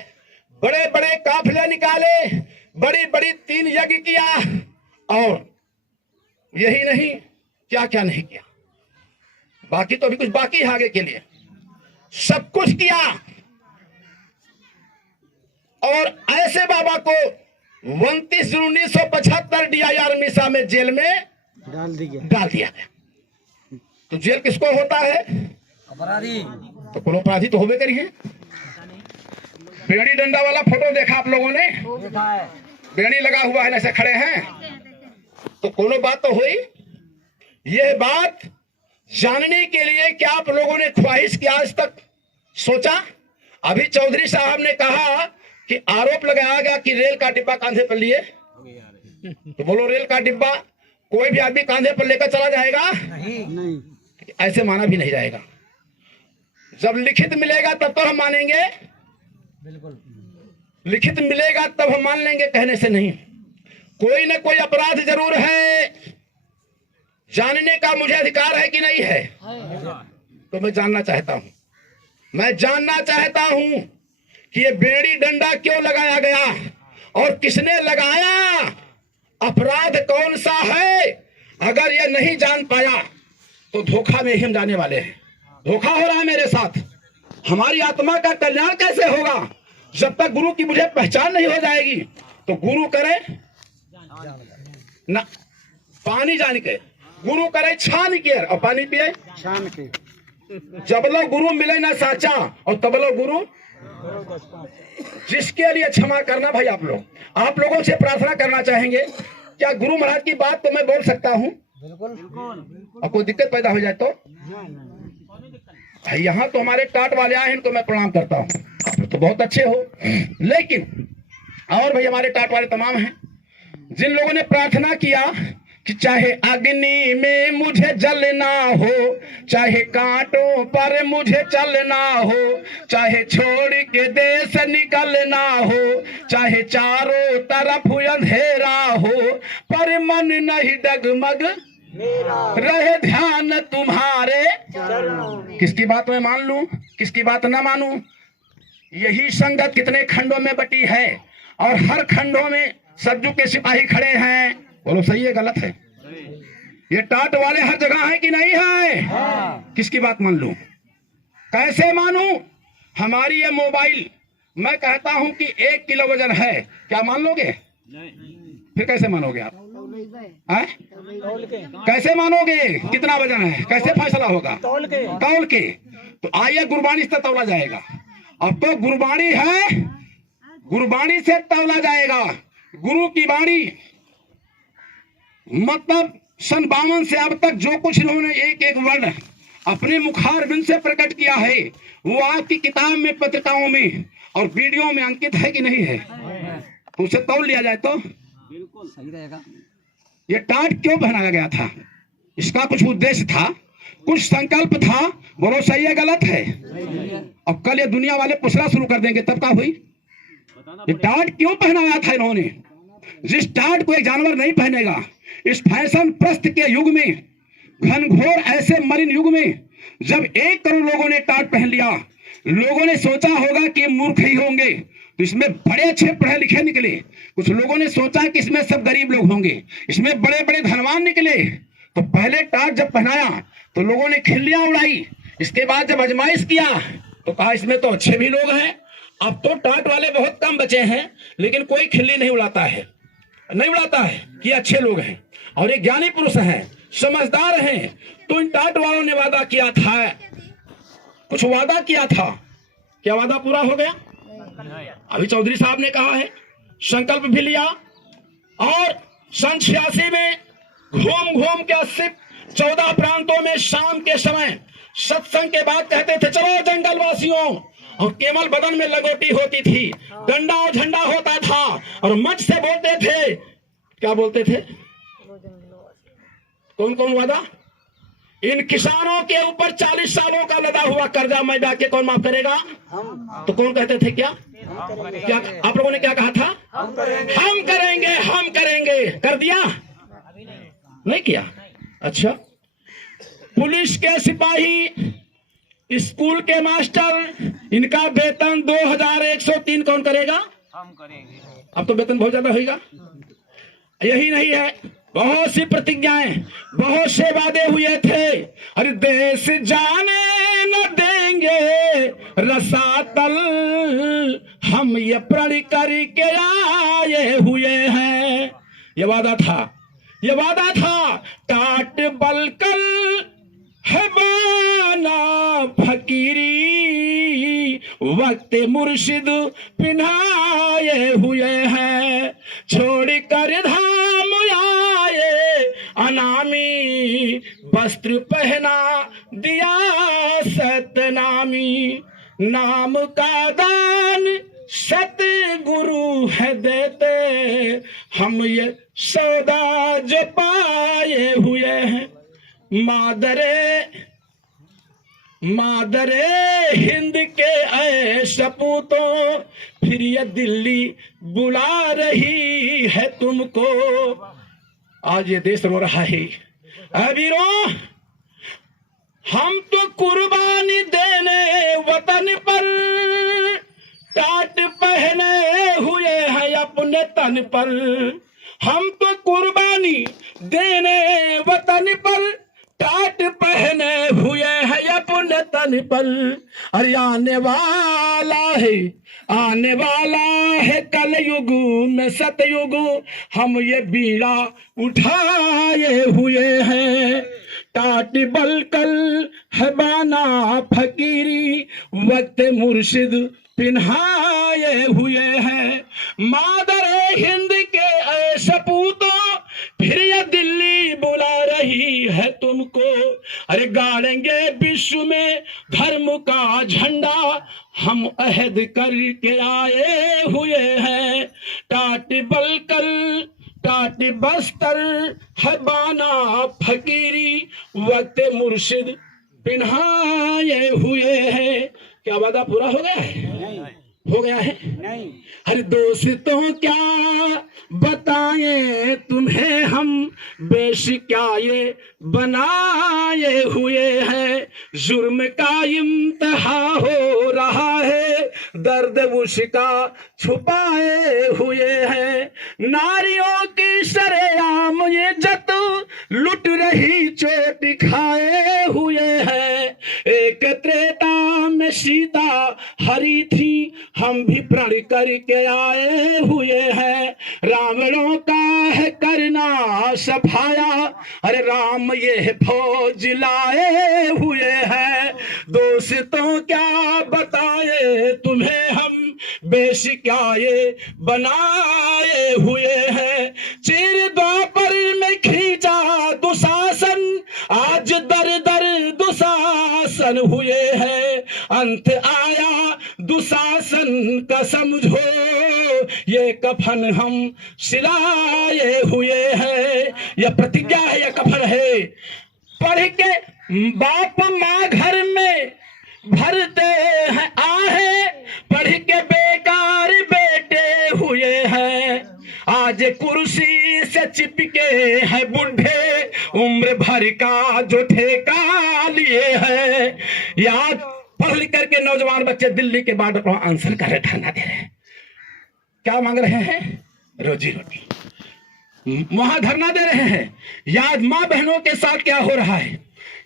बड़े बड़े काफिले निकाले, बड़ी बड़ी 3 यज्ञ किया, और यही नहीं क्या क्या नहीं किया, बाकी तो अभी कुछ बाकी है आगे के लिए, सब कुछ किया। और ऐसे बाबा को 29 जून 1975 DIR मिसा में जेल में डाल दिया गया। तो जेल किसको होता है? अपराधी। तो कोनो अपराधी तो होबे करी है। बेड़ी डंडा वाला फोटो देखा आप लोगों ने? देखा है। बेड़ी लगा हुआ है, ऐसे खड़े हैं, तो कोनो बात तो हुई। यह बात जानने के लिए क्या आप लोगों ने ख्वाहिश की आज तक सोचा? अभी चौधरी साहब ने कहा कि आरोप लगाया गया कि रेल का डिब्बा कांधे पर लिए, तो बोलो रेल का डिब्बा कोई भी आदमी कांधे पर लेकर चला जाएगा? नहीं। ऐसे माना भी नहीं जाएगा। जब लिखित मिलेगा तब तो हम मानेंगे, बिल्कुल। लिखित मिलेगा तब हम मान लेंगे, कहने से नहीं। कोई न कोई अपराध जरूर है, जानने का मुझे अधिकार है कि नहीं है? तो मैं जानना चाहता हूं, मैं जानना चाहता हूं कि ये बेड़ी डंडा क्यों लगाया गया और किसने लगाया, अपराध कौन सा है। अगर ये नहीं जान पाया तो धोखा में ही हम जाने वाले हैं। धोखा हो रहा है मेरे साथ। हमारी आत्मा का कल्याण कैसे होगा जब तक गुरु की मुझे पहचान नहीं हो जाएगी? तो गुरु करे ना पानी जान के, गुरु करे छान के, और पानी पिए छान के। जब लोग गुरु मिले ना साचा, और तब लोग गुरु। जिसके लिए क्षमा करना भाई, आप लोगों से प्रार्थना करना चाहेंगे, क्या गुरु महाराज की बात तो मैं बोल सकता हूँ? बिल्कुल। और कोई दिक्कत पैदा हो जाए तो? यहाँ तो हमारे टाट वाले आए हैं, इनको मैं प्रणाम करता हूँ, आप तो बहुत अच्छे हो। लेकिन और भाई हमारे टाट वाले तमाम हैं जिन लोगों ने प्रार्थना किया कि चाहे अग्नि में मुझे जलना हो, चाहे कांटों पर मुझे चलना हो, चाहे छोड़ के देश निकलना हो, चाहे चारों तरफ अंधेरा हो, पर मन नहीं डगमग रहे ध्यान तुम्हारे। किसकी बात मैं मान लूं, किसकी बात ना मानूं? यही संगत कितने खंडों में बटी है, और हर खंडों में सज्जू के सिपाही खड़े हैं। बोलो सही है गलत है? ये टाट वाले हर जगह है कि नहीं है? किसकी बात मान लूं, कैसे मानूं? हमारी ये मोबाइल, मैं कहता हूं कि 1 किलो वजन है, क्या मान लोगे? फिर कैसे मानोगे आप? कैसे मानोगे कितना वजन है? कैसे फैसला होगा? तौल के। तो आइए गुरबाणी से तौला जाएगा। अब तो गुरबाणी है, गुरबाणी से तौला जाएगा। गुरु की बाणी मतलब सन 52 से अब तक जो कुछ इन्होंने एक एक वर्ण अपने मुखार बिन से प्रकट किया है, वो आपकी किताब में, पत्रिकाओं में और वीडियो में अंकित है कि नहीं है? उसे तौल लिया जाए तो बिल्कुल सही रहेगा। ये टाट क्यों पहनाया गया था? इसका कुछ उद्देश्य था, कुछ संकल्प था। बोलो सही है गलत है? और कल ये दुनिया वाले पूछना शुरू कर देंगे, तब क्या हुई? ये टाट क्यों पहनाया था इन्होंने? जिस टाट को एक जानवर नहीं पहनेगा, इस फैशन प्रस्त के युग में, घनघोर ऐसे मलिन युग में, जब 1 करोड़ लोगों ने टाट पहन लिया, लोगों ने सोचा होगा कि मूर्ख ही होंगे, तो इसमें बड़े अच्छे पढ़े लिखे निकले। कुछ लोगों ने सोचा कि इसमें सब गरीब लोग होंगे, इसमें बड़े बड़े धनवान निकले। तो पहले टाट जब पहनाया तो लोगों ने खिल्लियां उड़ाई। इसके बाद जब आजमाइश किया तो कहा इसमें तो अच्छे भी लोग हैं। अब तो टाट वाले बहुत कम बचे हैं, लेकिन कोई खिल्ली नहीं उड़ाता है, नहीं उड़ाता है कि अच्छे लोग हैं और ये ज्ञानी पुरुष हैं, समझदार हैं। तो इन टाट वालों ने वादा किया था, कुछ वादा किया था, क्या वादा पूरा हो गया? अभी चौधरी साहब ने कहा है, संकल्प भी लिया, और सन 86 में घूम घूम के 14 प्रांतों में शाम के समय सत्संग के बाद कहते थे चलो जंगल वासियों, और केवल बदन में लगोटी होती थी, डंडा और झंडा होता था, और मंच से बोलते थे, क्या बोलते थे? कौन कौन वादा? इन किसानों के ऊपर 40 सालों का लदा हुआ कर्जा मैं डाके कौन माफ करेगा? तो कौन कहते थे? क्या आप लोगों ने क्या कहा था? हम करेंगे, हम करेंगे। कर दिया? नहीं किया। अच्छा, पुलिस के सिपाही स्कूल के मास्टर, इनका वेतन 2103 कौन करेगा? हम करेंगे। अब तो वेतन बहुत ज्यादा होगा। यही नहीं है, बहुत सी प्रतिज्ञाएं, बहुत से वादे हुए थे। अरे देश जाने न देंगे रसातल, हम ये प्रण करके आए हुए हैं। ये वादा था, ये वादा था। टाट बलकल है बाना फकीरी, वक्त मुर्शिद पिन्हाए हुए हैं। छोड़ कर धाम आए अनामी, वस्त्र पहना दिया सतनामी। नाम का दान सतगुरु है देते, हम ये सौदा जो पाए हुए हैं। मादरे हिंद के ऐ सपूतों, फिर ये दिल्ली बुला रही है तुमको। आज ये देश रो रहा है। अबीरों, हम तो कुर्बानी देने वतन पर, टाट पहने हुए हैं अपने तन पर। हम तो कुर्बानी देने वतन पर, टाट पहने हुए हैं अपने तन पर। अरे आने वाला है कल युग में सतयुग, हम ये बीड़ा उठाए हुए हैं। टाट बलकल है बाना फकीरी, वक्त मुर्शिद पिन्हाए हुए हैं। मादर हिंद के ऐ सपूतों, फिर ये दिल्ली बुला रही है तुमको। अरे गाड़ेंगे विश्व में धर्म का झंडा, हम अहद करके आए हुए हैं। टाट बलकल टाट बस्तर है बाना फकीरी, वक्त मुर्शिद पिन्हाए हुए हैं। क्या वादा पूरा हो गया है? हो गया है? नहीं। अरे दोस्तों क्या बताएं तुम्हें हम, बेश क्या ये बनाए हुए हैं। जुर्म का इम्तिहा हो रहा है, दर्द उसका छुपाए हुए हैं। नारियों की सरेआम ये जत लुट रही चोट खाए हुए हैं। एक त्रेता में सीता हरी थी, हम भी प्रण करके आए हुए हैं। रावणों का है करना सफाया, अरे राम ये फौज लाए हुए हैं। दोस्तों क्या बताए तुम्हें हम, बेश क्या ये बनाए हुए हैं। चिर द्वापर में खींचा दुशासन, आज दर दर दुशासन हुए हैं। अंत आया दुशासन का समझो, ये कफन हम सिलाए हुए हैं। यह प्रतिज्ञा है, यह कफन है। पढ़ के बाप माँ घर में भरते हैं आहे, पढ़ के बेकार बेटे हुए हैं। आज कुर्सी से चिपके हैं बुढ़े, उम्र भर का जो ठेका लिए है। याद पढ़ लिख करके नौजवान बच्चे दिल्ली के बॉर्डर पर आंसर कर रहे, धरना दे रहे हैं। क्या मांग रहे हैं? रोजी रोटी। वहां धरना दे रहे हैं। याद मां बहनों के साथ क्या हो रहा है,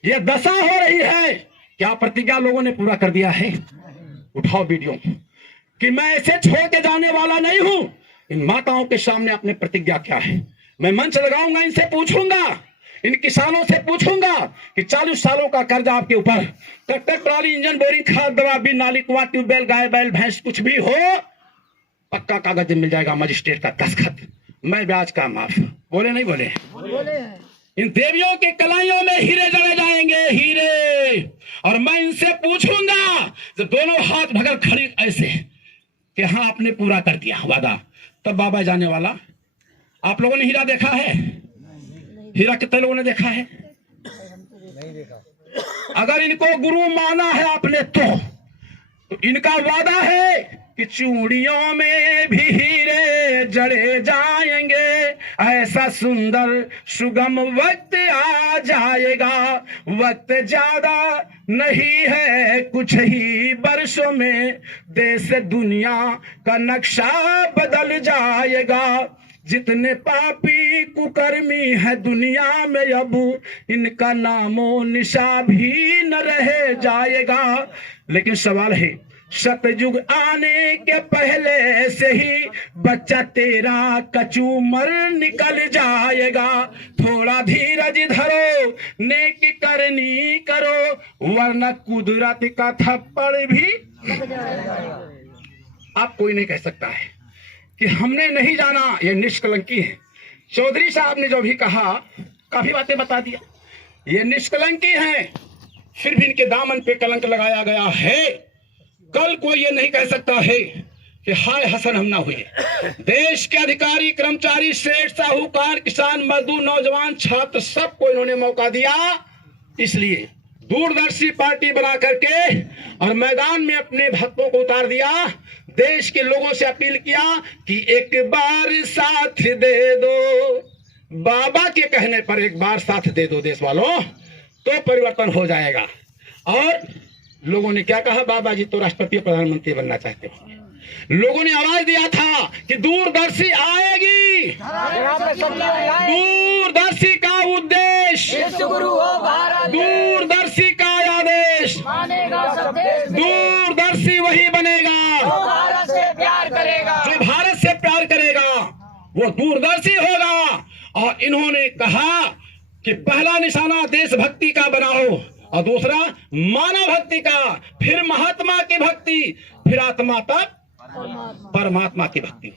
यह दशा हो रही है। क्या प्रतिज्ञा लोगों ने पूरा कर दिया है? उठाओ वीडियो कि मैं ऐसे छोड़ के जाने वाला नहीं हूं। इन माताओं के सामने अपनी प्रतिज्ञा क्या है। मैं मंच लगाऊंगा, इनसे पूछूंगा, इन किसानों से पूछूंगा कि 40 सालों का कर्जा आपके ऊपर, ट्रैक्टर ट्राली इंजन बोरिंग खाद दवा भी नाली कुआं ट्यूबवेल गाय बैल भैंस कुछ भी हो, पक्का कागज मिल जाएगा, मजिस्ट्रेट का दस्तखत, मैं ब्याज का माफ। बोले नहीं बोले? इन देवियों के कलाइयों में हीरे जड़े जाएंगे, हीरे। और मैं इनसे पूछूंगा जब दोनों हाथ भगर खड़ी ऐसे कि हाँ आपने पूरा कर दिया वादा, तब बाबा जाने वाला। आप लोगों ने हीरा देखा है? हीरा कितने लोगों ने देखा है? नहीं देखा। अगर इनको गुरु माना है आपने तो इनका वादा है कि चूड़ियों में भी हीरे जड़े जाएंगे, ऐसा सुंदर सुगम वक्त आ जाएगा, वक्त ज्यादा नहीं है, कुछ ही वर्षों में देश दुनिया का नक्शा बदल जाएगा। जितने पापी कुकर्मी है दुनिया में अब इनका नामो निशा भी न रह जाएगा। लेकिन सवाल है, सतयुग आने के पहले से ही बच्चा तेरा कचूमर निकल जाएगा। थोड़ा धीरज धरो, नेकी करनी करो, वरना कुदरत का थप्पड़ भी आप कोई नहीं कह सकता है कि हमने नहीं जाना, ये निष्कलंकी है। चौधरी साहब ने जो भी कहा काफी बातें बता दिया, ये निष्कलंकी हैं, फिर भी इनके दामन पे कलंक लगाया गया है। कल कोई ये नहीं कह सकता है कि हाय हसन हम ना हुए। देश के अधिकारी, कर्मचारी, सेठ, साहूकार, किसान, मजदूर, नौजवान, छात्र, सबको इन्होंने मौका दिया। इसलिए दूरदर्शी पार्टी बना करके और मैदान में अपने भक्तों को उतार दिया। देश के लोगों से अपील किया कि एक बार साथ दे दो, बाबा के कहने पर एक बार साथ दे दो देश वालों, तो परिवर्तन हो जाएगा। और लोगों ने क्या कहा, बाबा जी तो राष्ट्रपति और प्रधानमंत्री बनना चाहते हो। लोगों ने आवाज दिया था कि दूरदर्शी आएगी, दूरदर्शी का उद्देश्य, दूरदर्शी का आदेश, दूरदर्शी वही बनेगा जो भारत से प्यार करेगा, वो दूरदर्शी होगा। और इन्होंने कहा कि पहला निशाना देशभक्ति का बनाओ और दूसरा मानव भक्ति का, फिर महात्मा की भक्ति, फिर आत्मा तक परमात्मा की भक्ति।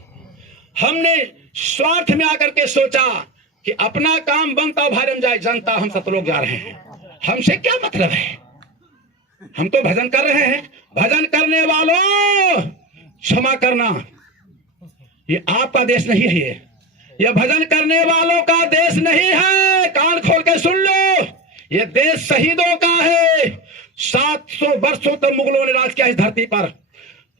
हमने स्वार्थ में आकर के सोचा कि अपना काम बनता भारी जाए, जनता हम सब लोग जा रहे हैं, हमसे क्या मतलब है, हम तो भजन कर रहे हैं। भजन करने वालों क्षमा करना, ये आपका देश नहीं है, ये भजन करने वालों का देश नहीं है। कान खोल के सुन लो, ये देश शहीदों का है। 700 वर्षों तक मुगलों ने राज किया इस धरती पर,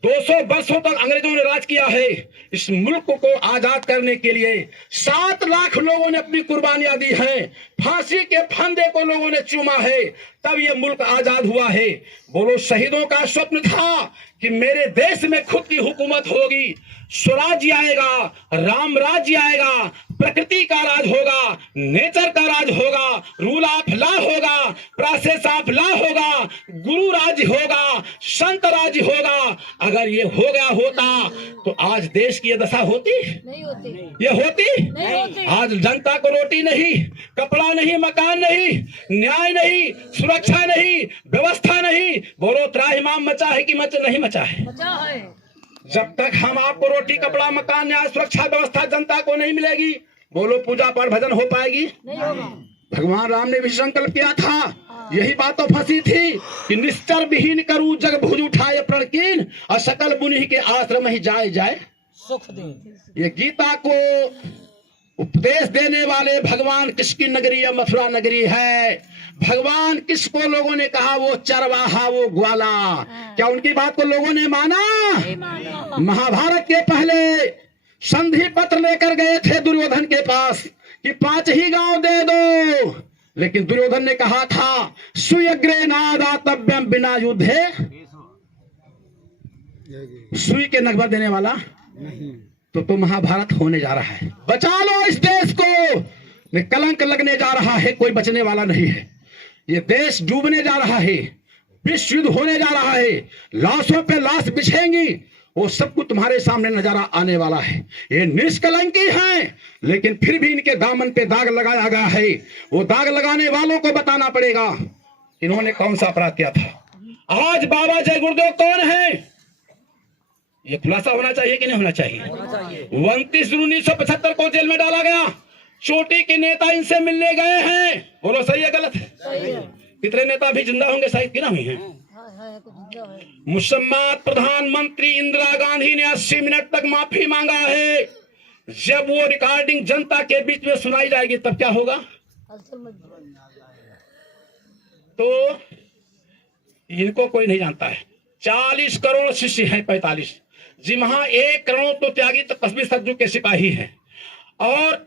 200 वर्षों तक अंग्रेजों ने राज किया है। इस मुल्क को आजाद करने के लिए 7 लाख लोगों ने अपनी कुर्बानियां दी है, फांसी के फंदे को लोगों ने चूमा है, तब ये मुल्क आजाद हुआ है। बोलो, शहीदों का स्वप्न था कि मेरे देश में खुद की हुकूमत होगी, स्वराज्य आएगा, राम राज्य आएगा, प्रकृति का राज होगा, नेचर का राज होगा, रूल ऑफ लॉ होगा, प्रोसेस ऑफ लॉ होगा, गुरु राज्य होगा, संत राज्य होगा। अगर ये हो गया होता तो आज देश की ये दशा होती? नहीं होती। ये होती? नहीं होती। आज जनता को रोटी नहीं, कपड़ा नहीं, मकान नहीं, न्याय नहीं, सुरक्षा नहीं, व्यवस्था नहीं। बोलो, त्राहिमाम मचा है कि नहीं मचा है? बचा है। जब तक हम आपको रोटी, कपड़ा, मकान, न्याय, सुरक्षा व्यवस्था जनता को नहीं मिलेगी, बोलो पूजा पाठ भजन हो पाएगी? नहीं होगा। भगवान राम ने भी संकल्प किया था, यही बात तो फंसी थी कि निश्चर विहीन करूं जग भुज उठाए प्रणकीन, और सकल मुनि के आश्रम ही जाए जाए सुख दे। ये गीता को उपदेश देने वाले भगवान किसकी नगरी है? मथुरा नगरी है। भगवान किसको लोगों ने कहा? वो चरवाहा, वो ग्वाला। क्या उनकी बात को लोगों ने माना? महाभारत के पहले संधि पत्र लेकर गए थे दुर्योधन के पास कि 5 ही गांव दे दो, लेकिन दुर्योधन ने कहा था सुयग्रे नादातव्यम बिना युद्धे। सुई के नगबर देने वाला तो महाभारत होने जा रहा है। बचा लो इस देश को, कलंक लगने जा रहा है, कोई बचने वाला नहीं है। ये देश डूबने जा रहा है, विश्व युद्ध होने जा रहा है, लाशों पे लाश बिछेंगी, वो सब कुछ तुम्हारे सामने नजारा आने वाला है। ये निष्कलंकी हैं, लेकिन फिर भी इनके दामन पे दाग लगाया गया है। वो दाग लगाने वालों को बताना पड़ेगा इन्होंने कौन सा अपराध किया था। आज बाबा जय गुरुदेव कौन है, ये खुलासा होना चाहिए कि नहीं होना चाहिए? 29 जून 1975 को जेल में डाला गया। चोटी के नेता इनसे मिलने गए हैं। बोलो, सही है गलत है? सही है। कितने नेता भी जिंदा होंगे, शायद कि ना हुई हैं। है, कुछ जिंदा है। मुसम्मात प्रधानमंत्री इंदिरा गांधी ने 80 मिनट तक माफी मांगा है। जब वो रिकॉर्डिंग जनता के बीच में सुनाई जाएगी तब क्या होगा? तो इनको कोई नहीं जानता है। 40 करोड़ शिष्य हैं, 45 जी, वहां 1 करोड़ तो त्यागी तो कस्बी सज्जू के सिपाही हैं। और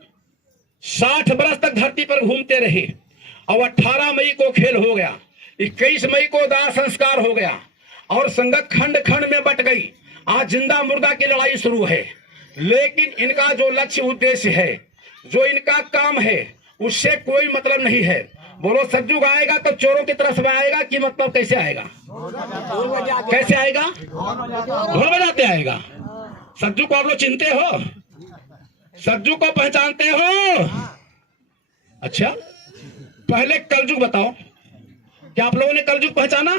60 बरस तक धरती पर घूमते रहे और 18 मई को खेल हो गया, 21 मई को दाह संस्कार हो गया और संगत खंड खंड में बट गई। आज जिंदा मुर्दा की लड़ाई शुरू है, लेकिन इनका जो लक्ष्य उद्देश्य है, जो इनका काम है, उससे कोई मतलब नहीं है। बोलो सतयुग आएगा तो चोरों की तरफ से आएगा कि मतलब कैसे आएगा? कैसे आएगा? ढोल बजाते आएगा। सतयुग को आप लोग चिनते हो? सतयुग को पहचानते हो? अच्छा, पहले कलयुग बताओ, क्या आप लोगों ने कलयुग पहचाना?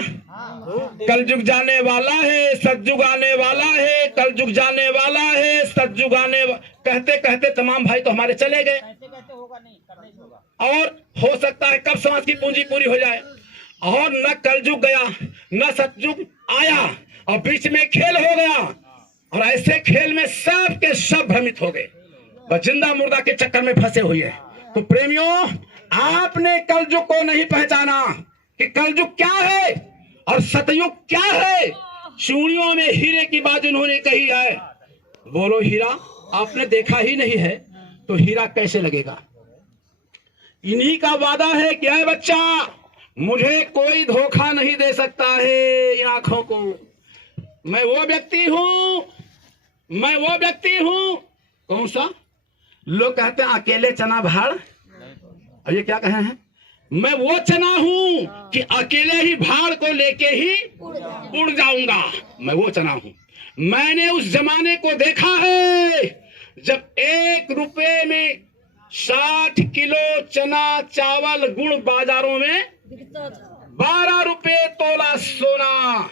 कलयुग जाने वाला है, सतयुग आने वाला है, कलयुग जाने वाला है, सतयुग कहते कहते तमाम भाई तो हमारे चले गए। और हो सकता है कब समाज की पूंजी पूरी हो जाए और न कलयुग गया न सतयुग आया और बीच में खेल हो गया और ऐसे खेल में सब के सब भ्रमित हो गए, बस जिंदा मुर्दा के चक्कर में फंसे हुए हैं। तो प्रेमियों, आपने कलयुग को नहीं पहचाना कि कलयुग क्या है और सतयुग क्या है। चूड़ियों में हीरे की बात उन्होंने कही है। बोलो हीरा आपने देखा ही नहीं है तो हीरा कैसे लगेगा? इन्हीं का वादा है कि है बच्चा, मुझे कोई धोखा नहीं दे सकता है इन आंखों को। मैं वो व्यक्ति हूं, मैं वो व्यक्ति हूं। कौन सा? लोग कहते हैं अकेले चना भाड़, और ये क्या कहे हैं? मैं वो चना हूं कि अकेले ही भाड़ को लेके ही उड़ जाऊंगा। मैं वो चना हूं। मैंने उस जमाने को देखा है जब 1 रुपए में 60 किलो चना चावल गुड़ बाजारों में 12 रुपए तोला सोना,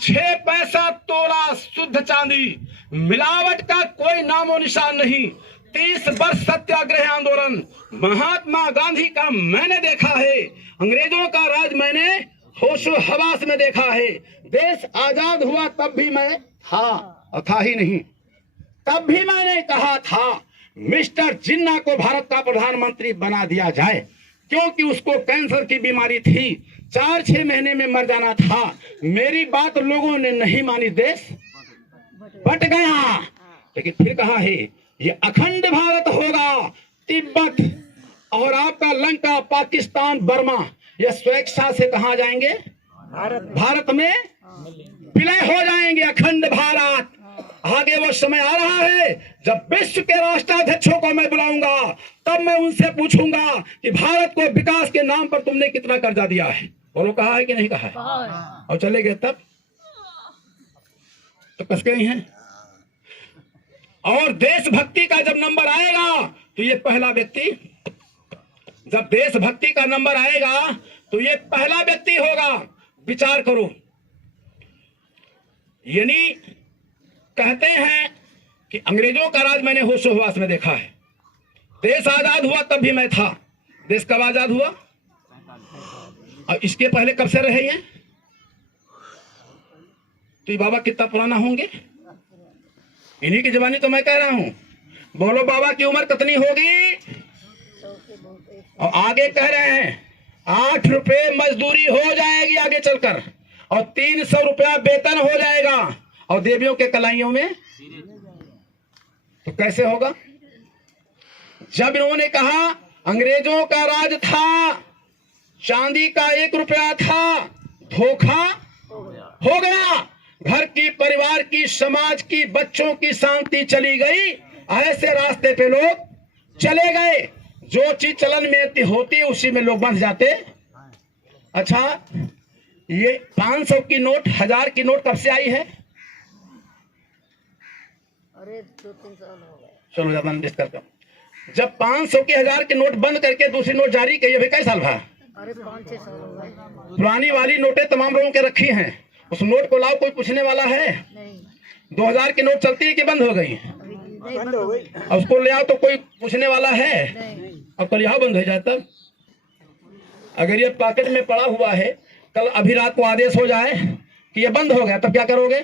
6 पैसा तोला शुद्ध चांदी, मिलावट का कोई नामो निशान नहीं। 30 वर्ष सत्याग्रह आंदोलन महात्मा गांधी का मैंने देखा है। अंग्रेजों का राज मैंने होशो हवास में देखा है। देश आजाद हुआ तब भी मैं था और था ही नहीं। तब भी मैंने कहा था मिस्टर जिन्ना को भारत का प्रधानमंत्री बना दिया जाए, क्योंकि उसको कैंसर की बीमारी थी, 4-6 महीने में मर जाना था। मेरी बात लोगों ने नहीं मानी, देश बट गया। लेकिन फिर कहा है ये अखंड भारत होगा। तिब्बत और आपका लंका, पाकिस्तान, बर्मा, ये स्वेच्छा से कहाँ जाएंगे? भारत में विलय हो जाएंगे, अखंड भारत। आगे वो समय आ रहा है जब विश्व के राष्ट्राध्यक्षों को मैं बुलाऊंगा, तब मैं उनसे पूछूंगा कि भारत को विकास के नाम पर तुमने कितना कर्जा दिया है। बोलो कहा है कि नहीं कहा है? और चले गए तब तो कस गए हैं। और देशभक्ति का जब नंबर आएगा तो ये पहला व्यक्ति, जब देशभक्ति का नंबर आएगा तो ये पहला व्यक्ति होगा। विचार करो, यानी कहते हैं कि अंग्रेजों का राज मैंने होशो हवास में देखा है। देश आजाद हुआ तब भी मैं था। देश कब आजाद हुआ? और इसके पहले कब से रहे हैं? तो ये बाबा कितना पुराना होंगे? इन्हीं की जवानी तो मैं कह रहा हूं। बोलो बाबा की उम्र कितनी होगी? और आगे कह रहे हैं 8 रुपए मजदूरी हो जाएगी आगे चलकर और 300 रुपया वेतन हो जाएगा और देवियों के कलाइयों में। तो कैसे होगा? जब इन्होंने कहा अंग्रेजों का राज था, चांदी का 1 रुपया था, धोखा हो गया, घर की, परिवार की, समाज की, बच्चों की शांति चली गई। ऐसे रास्ते पे लोग चले गए। जो चीज चलन में होती उसी में लोग बंध जाते। अच्छा, ये 500 की नोट, 1000 की नोट कब से आई है? अरे 2-3 साल हो गए। चलो ज्यादा डिस्कस करता हूं। जब 500 की 1000 की नोट बंद करके दूसरी नोट जारी की, अभी कई साल भा? अरे 5-6 साल हो गए। पुरानी वाली नोटें तमाम लोगों के रखी हैं। उस नोट को लाओ, कोई पूछने वाला है? नहीं, 2000 की नोट चलती है कि बंद हो गई? अभी नहीं बंद हो गई। और उसको ले आओ तो कोई पूछने वाला है? नहीं, अब कल यहाँ बंद हो जाता। अगर ये पॉकेट में पड़ा हुआ है, कल अभी रात को आदेश हो जाए कि ये बंद हो गया, तब क्या करोगे?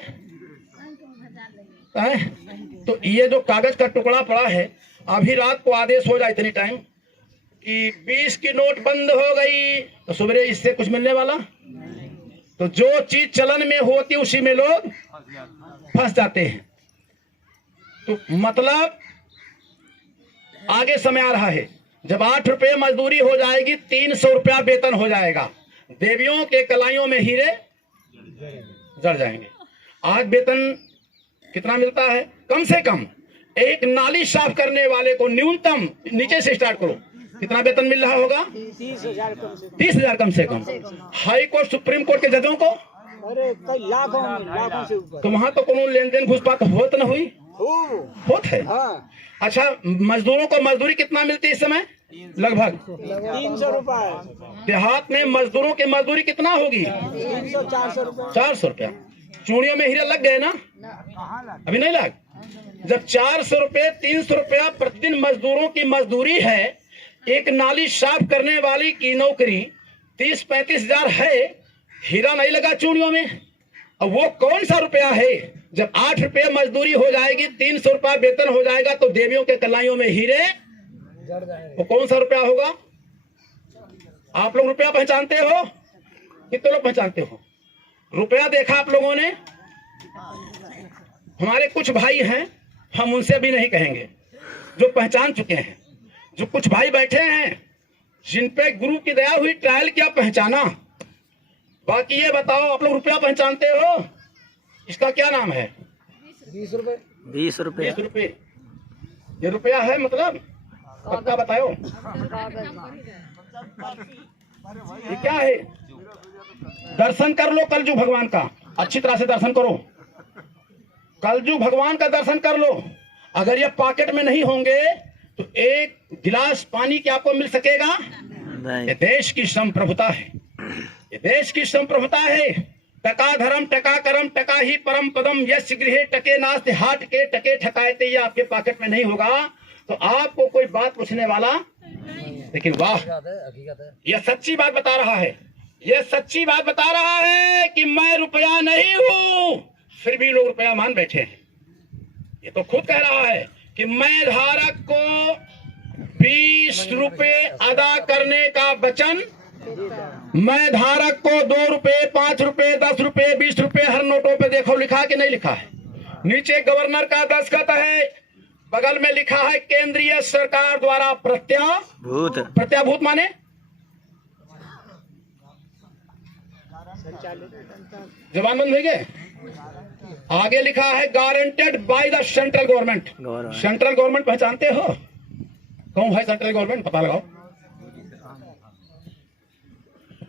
तो ये जो कागज का टुकड़ा पड़ा है, अभी रात को आदेश हो जाए इतनी टाइम कि 20 की नोट बंद हो गई, तो सुबह इससे कुछ मिलने वाला? तो जो चीज चलन में होती उसी में लोग फंस जाते हैं। तो मतलब आगे समय आ रहा है जब 8 रुपये मजदूरी हो जाएगी 300 रुपया वेतन हो जाएगा। देवियों के कलाइयों में हीरे जड़ जाएंगे। आज वेतन कितना मिलता है? कम से कम एक नाली साफ करने वाले को न्यूनतम, नीचे से स्टार्ट करो, कितना वेतन मिल रहा होगा? 30,000 कम से 30,000 कम से कम। हाई कोर्ट सुप्रीम कोर्ट के जजों को अरे कई लाखों से ऊपर। तो वहां तो कोनो लेन देन घुसपात होत न हुई, होत है। हाँ, अच्छा, मजदूरों को मजदूरी कितना मिलती है इस समय? लगभग 300 रुपए। देहात में मजदूरों की मजदूरी कितना होगी? 300-400 रुपए। 400 रुपया। चूड़ियों में हीरे लग गए ना? अभी नहीं लग। जब 400 रुपये 300 रुपया प्रतिदिन मजदूरों की मजदूरी है, एक नाली साफ करने वाली की नौकरी 30-35 हजार है, हीरा नहीं लगा चूड़ियों में। अब वो कौन सा रुपया है? जब 8 रुपये मजदूरी हो जाएगी, 300 रुपया वेतन हो जाएगा, तो देवियों के कलाइयों में हीरे, वो कौन सा रुपया होगा? आप लोग रुपया पहचानते हो? कितने लोग पहचानते हो? रुपया देखा आप लोगों ने? हमारे कुछ भाई हैं, हम उनसे भी नहीं कहेंगे, जो पहचान चुके हैं। जो कुछ भाई बैठे हैं जिन पे गुरु की दया हुई, ट्रायल किया, पहचाना। बाकी ये बताओ, आप लोग रुपया पहचानते हो? इसका क्या नाम है? 20 रुपए। 20 रुपये। 20 रुपये। ये रुपया है मतलब? पक्का बताओ, ये क्या है? दर्शन कर लो कलजू भगवान का, अच्छी तरह से दर्शन करो। कलजू भगवान का दर्शन कर लो। अगर ये पॉकेट में नहीं होंगे तो एक गिलास पानी क्या आपको मिल सकेगा? ये देश की संप्रभुता है, ये देश की संप्रभुता है। टका धर्म टका करम टका ही परम पदम, यश गृहे टके नास्ते हाट के टके ठकायते। ये आपके पॉकेट में नहीं होगा तो आपको कोई बात पूछने वाला। लेकिन वाह, यह सच्ची बात बता रहा है, यह सच्ची बात बता रहा है कि मैं रुपया नहीं हूं, फिर भी लोग रुपया मान बैठे हैं। ये तो खुद कह रहा है कि मैं धारक को 20 रुपए अदा करने का वचन, मैं धारक को 2 रुपए 5 रुपए 10 रुपए 20 रुपए हर नोटों पे देखो लिखा कि नहीं लिखा है? नीचे गवर्नर का दस्तखत है, बगल में लिखा है केंद्रीय सरकार द्वारा प्रत्याभूत। प्रत्याभूत माने जबान बंद हो गए। आगे लिखा है guaranteed by the central government. Central government पहचानते हो? कौन है सेंट्रल गवर्नमेंट? पता लगाओ।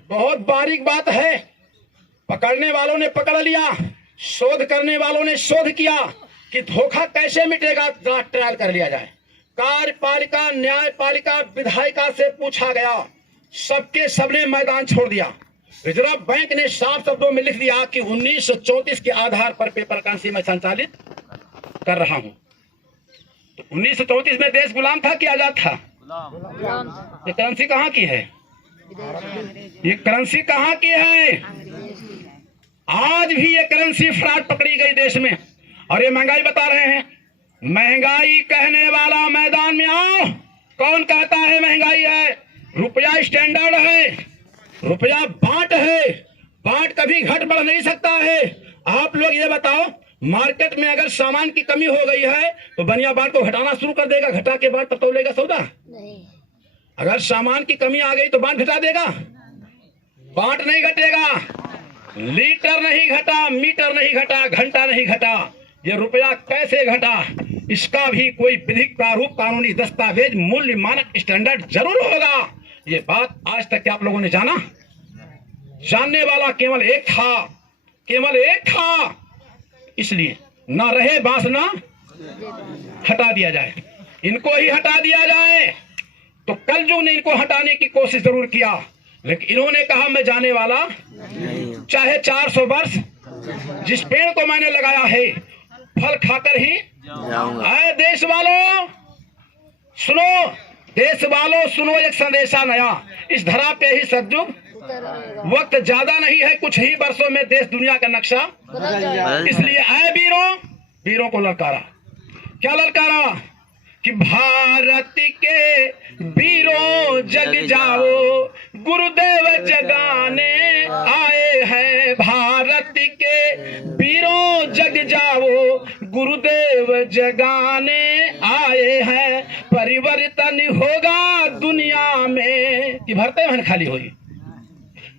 बहुत बारीक बात है। पकड़ने वालों ने पकड़ लिया, शोध करने वालों ने शोध किया कि धोखा कैसे मिटेगा, ट्रायल कर लिया जाए। कार्यपालिका, न्यायपालिका, विधायिका से पूछा गया, सबके सबने मैदान छोड़ दिया। रिजर्व बैंक ने साफ शब्दों में लिख दिया कि 1934 के आधार पर पेपर करेंसी मैं संचालित कर रहा हूं। तो 1934 में देश गुलाम था कि आजाद था? ये करेंसी कहाँ की है? ये करेंसी कहाँ की है? आज भी ये करेंसी फ्रॉड पकड़ी गई देश में। और ये महंगाई बता रहे हैं, महंगाई कहने वाला मैदान में आओ। कौन कहता है महंगाई है? रुपया स्टैंडर्ड है, रुपया बाट है, बाट कभी घट बढ़ नहीं सकता है। आप लोग ये बताओ, मार्केट में अगर सामान की कमी हो गई है तो बनिया बाट को घटाना शुरू कर देगा, घटा के बाद तब तो लेगा सौदा नहीं। अगर सामान की कमी आ गई तो बाट घटा देगा? बाट नहीं घटेगा। लीटर नहीं घटा, मीटर नहीं घटा, घंटा नहीं घटा, ये रुपया कैसे घटा? इसका भी कोई विधिक प्रारूप, कानूनी दस्तावेज, मूल्य मानक स्टैंडर्ड जरूर होगा। ये बात आज तक आप लोगों ने जाना? जानने वाला केवल एक था, केवल एक था। इसलिए ना रहे बांस ना हटा दिया जाए, इनको ही हटा दिया जाए। तो कलयुग ने इनको हटाने की कोशिश जरूर किया, लेकिन इन्होंने कहा मैं जाने वाला चाहे 400 वर्ष, जिस पेड़ को मैंने लगाया है फल खाकर ही आए। देश वालों सुनो, देश वालों सुनो, एक संदेशा नया। इस धरा पे ही सतयुग, वक्त ज्यादा नहीं है, कुछ ही वर्षों में देश दुनिया का नक्शा। इसलिए आए वीरों, वीरों को ललकारा। क्या ललकारा? कि भारत के वीरों जग जाओ, गुरुदेव जगाने आए हैं। भारत के वीरों जग जाओ, गुरुदेव जगाने आए हैं। परिवर्तन होगा कि भरते महन खाली हुई।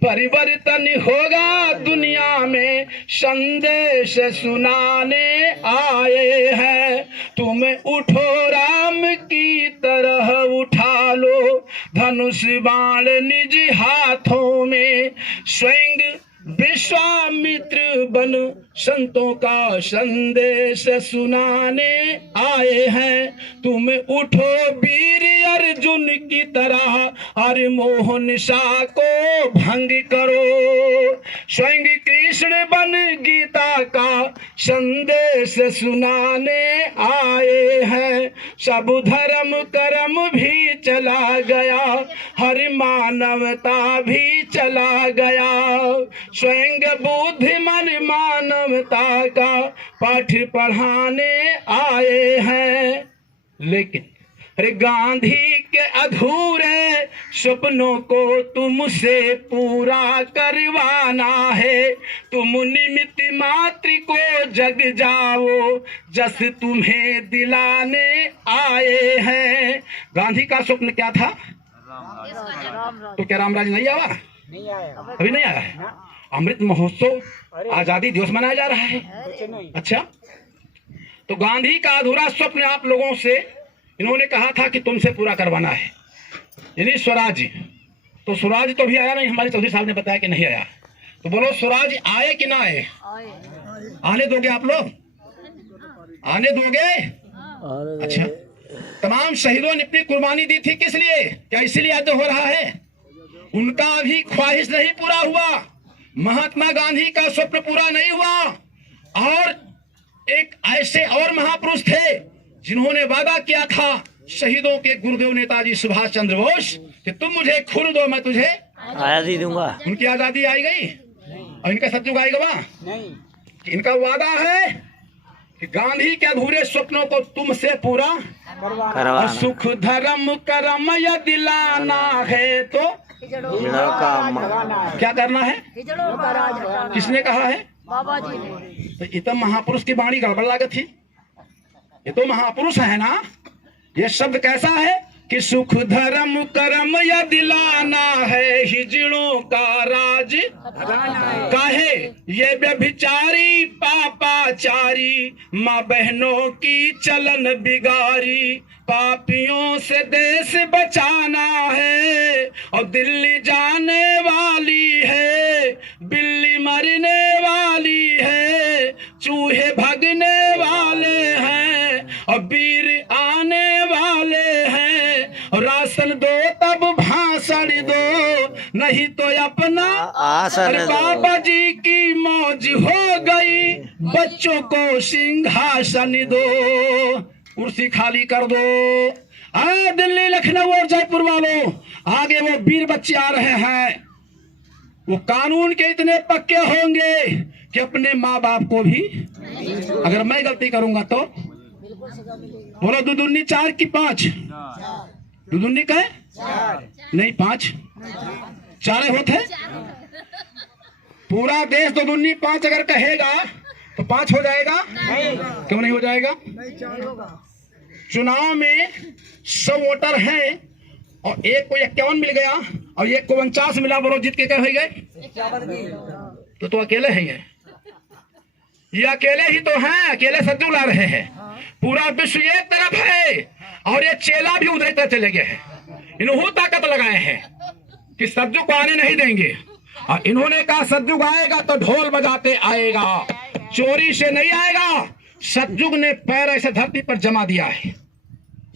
परिवर्तन होगा दुनिया में संदेश सुनाने आए हैं, तुम उठो राम की तरह उठा लो धनुष बाण निज हाथों में, स्वयं विश्वामित्र बन संतों का संदेश सुनाने आए हैं, तुम उठो वीर अर्जुन की तरह हर मोहन सा को भंग करो, स्वयं कृष्ण बन गीता का संदेश सुनाने आए हैं, सब धर्म कर्म भी चला गया हर मानवता भी चला गया, स्वयं बुद्धिमान मानवता का पाठ पढ़ाने आए हैं। लेकिन अरे गांधी के अधूरे सपनों को तुमसे पूरा करवाना है, तुम निमित्त मात्र को जग जाओ जस तुम्हें दिलाने आए हैं। गांधी का स्वप्न क्या था? तो क्या रामराज नहीं आया? नहीं आया, अभी नहीं आया है। अमृत महोत्सव आजादी दिवस मनाया जा रहा है। कुछ नहीं। अच्छा, तो गांधी का अधूरा स्वप्न आप लोगों से इन्होंने कहा था कि तुमसे पूरा करवाना है, यानी स्वराज। तो स्वराज तो भी आया नहीं, हमारे चौधरी साहब ने बताया कि नहीं आया। तो बोलो स्वराज आए कि ना आए? आने दोगे आप लोग? आने दोगे? अच्छा, तमाम शहीदों ने अपनी कुर्बानी दी थी, किस लिए? क्या इसीलिए आज हो रहा है? उनका अभी ख्वाहिश नहीं पूरा हुआ, महात्मा गांधी का स्वप्न पूरा नहीं हुआ। और एक ऐसे और महापुरुष थे जिन्होंने वादा किया था शहीदों के गुरुदेव नेताजी सुभाष चंद्र बोस कि तुम मुझे खून दो मैं तुझे आजादी दूंगा। उनकी आजादी आई गई और इनका सत्युग आएगा वहां? नहीं। इनका वादा है कि गांधी के अधूरे स्वप्नों को तुमसे पूरा और सुख धर्म कर्म या दिलाना है तो क्या करना है? किसने कहा है? बाबा जी ने। तो ये तो महापुरुष की वाणी गड़बड़ लागत थी। ये तो महापुरुष है ना। ये शब्द कैसा है कि सुख धर्म कर्म या दिलाना है, हिजड़ों का राज काहे ये व्यभिचारी पापाचारी, माँ बहनों की चलन बिगारी, पापियों से देश बचाना है और दिल्ली जाने वाली है, बिल्ली मरने वाली है, चूहे भगने वाले हैं और वीर आने वाले हैं, और राशन दो तब भाषण दो नहीं तो अपना आसन दो। बाबा जी की मौज हो गई, बच्चों को सिंहासन दो, कुर्सी खाली कर दो। दिल्ली लखनऊ और जयपुर वालों, आगे वो वीर बच्चे आ रहे हैं, वो कानून के इतने पक्के होंगे कि अपने माँ बाप को भी अगर मैं गलती करूंगा तो बोलो दो दूनी 4 की 5, दो दूनी का नहीं 5, 4 होते हैं। पूरा देश दो दूनी 5 अगर कहेगा तो 5 हो जाएगा? क्यों नहीं हो जाएगा? चुनाव में 100 वोटर हैं और एक को 51 मिल गया और एक को 49 मिला, बोलो जीत के क्या हो गए? तो अकेले हैं ये अकेले ही तो हैं, अकेले सद्दू ला रहे हैं। पूरा विश्व एक तरफ है और ये चेला भी उधर तक चले गए हैं। इन्होंने ताकत लगाए हैं कि सद्दू को आने नहीं देंगे, और इन्होंने कहा सद्दू आएगा तो ढोल बजाते आएगा, चोरी से नहीं आएगा। सतयुग ने पैर ऐसे धरती पर जमा दिया है,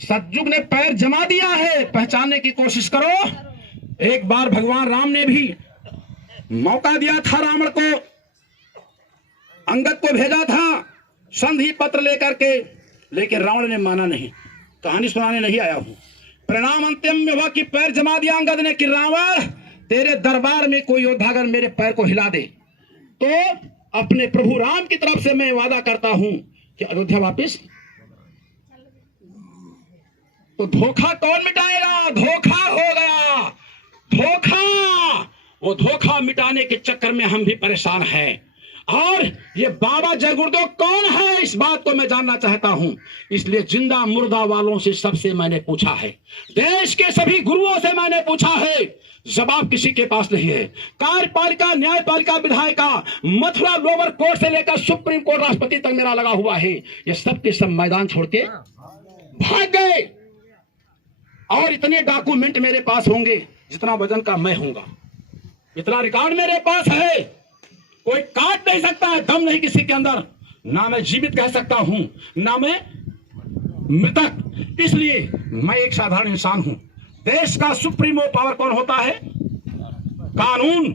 सतयुग ने पैर जमा दिया है, पहचानने की कोशिश करो। एक बार भगवान राम ने भी मौका दिया था रावण को, अंगद को भेजा था संधि पत्र लेकर के, लेकिन रावण ने माना नहीं। कहानी सुनाने नहीं आया हूं, परिणाम अंतिम में हुआ कि पैर जमा दिया अंगद ने कि रावण तेरे दरबार में कोई योद्धा अगर मेरे पैर को हिला दे तो अपने प्रभु राम की तरफ से मैं वादा करता हूं कि अयोध्या वापिस। तो धोखा कौन मिटाएगा? धोखा हो गया, धोखा। वो धोखा मिटाने के चक्कर में हम भी परेशान हैं। और ये बाबा जय गुरुदेव कौन है, इस बात को मैं जानना चाहता हूं। इसलिए जिंदा मुर्दा वालों से सबसे मैंने पूछा है, देश के सभी गुरुओं से मैंने पूछा है जवाब किसी के पास नहीं है। कार्यपालिका, न्यायपालिका, विधायिका, मथुरा लोअर कोर्ट से लेकर सुप्रीम कोर्ट, राष्ट्रपति तक मेरा लगा हुआ है। ये सब के सब मैदान छोड़ के भाग गए। और इतने डॉक्यूमेंट मेरे पास होंगे जितना वजन का मैं होऊंगा, इतना रिकॉर्ड मेरे पास है, कोई काट नहीं सकता है। दम नहीं किसी के अंदर, ना मैं जीवित कह सकता हूं ना मैं मृतक। इसलिए मैं एक साधारण इंसान हूं। देश का सुप्रीमो पावर कौन होता है? कानून।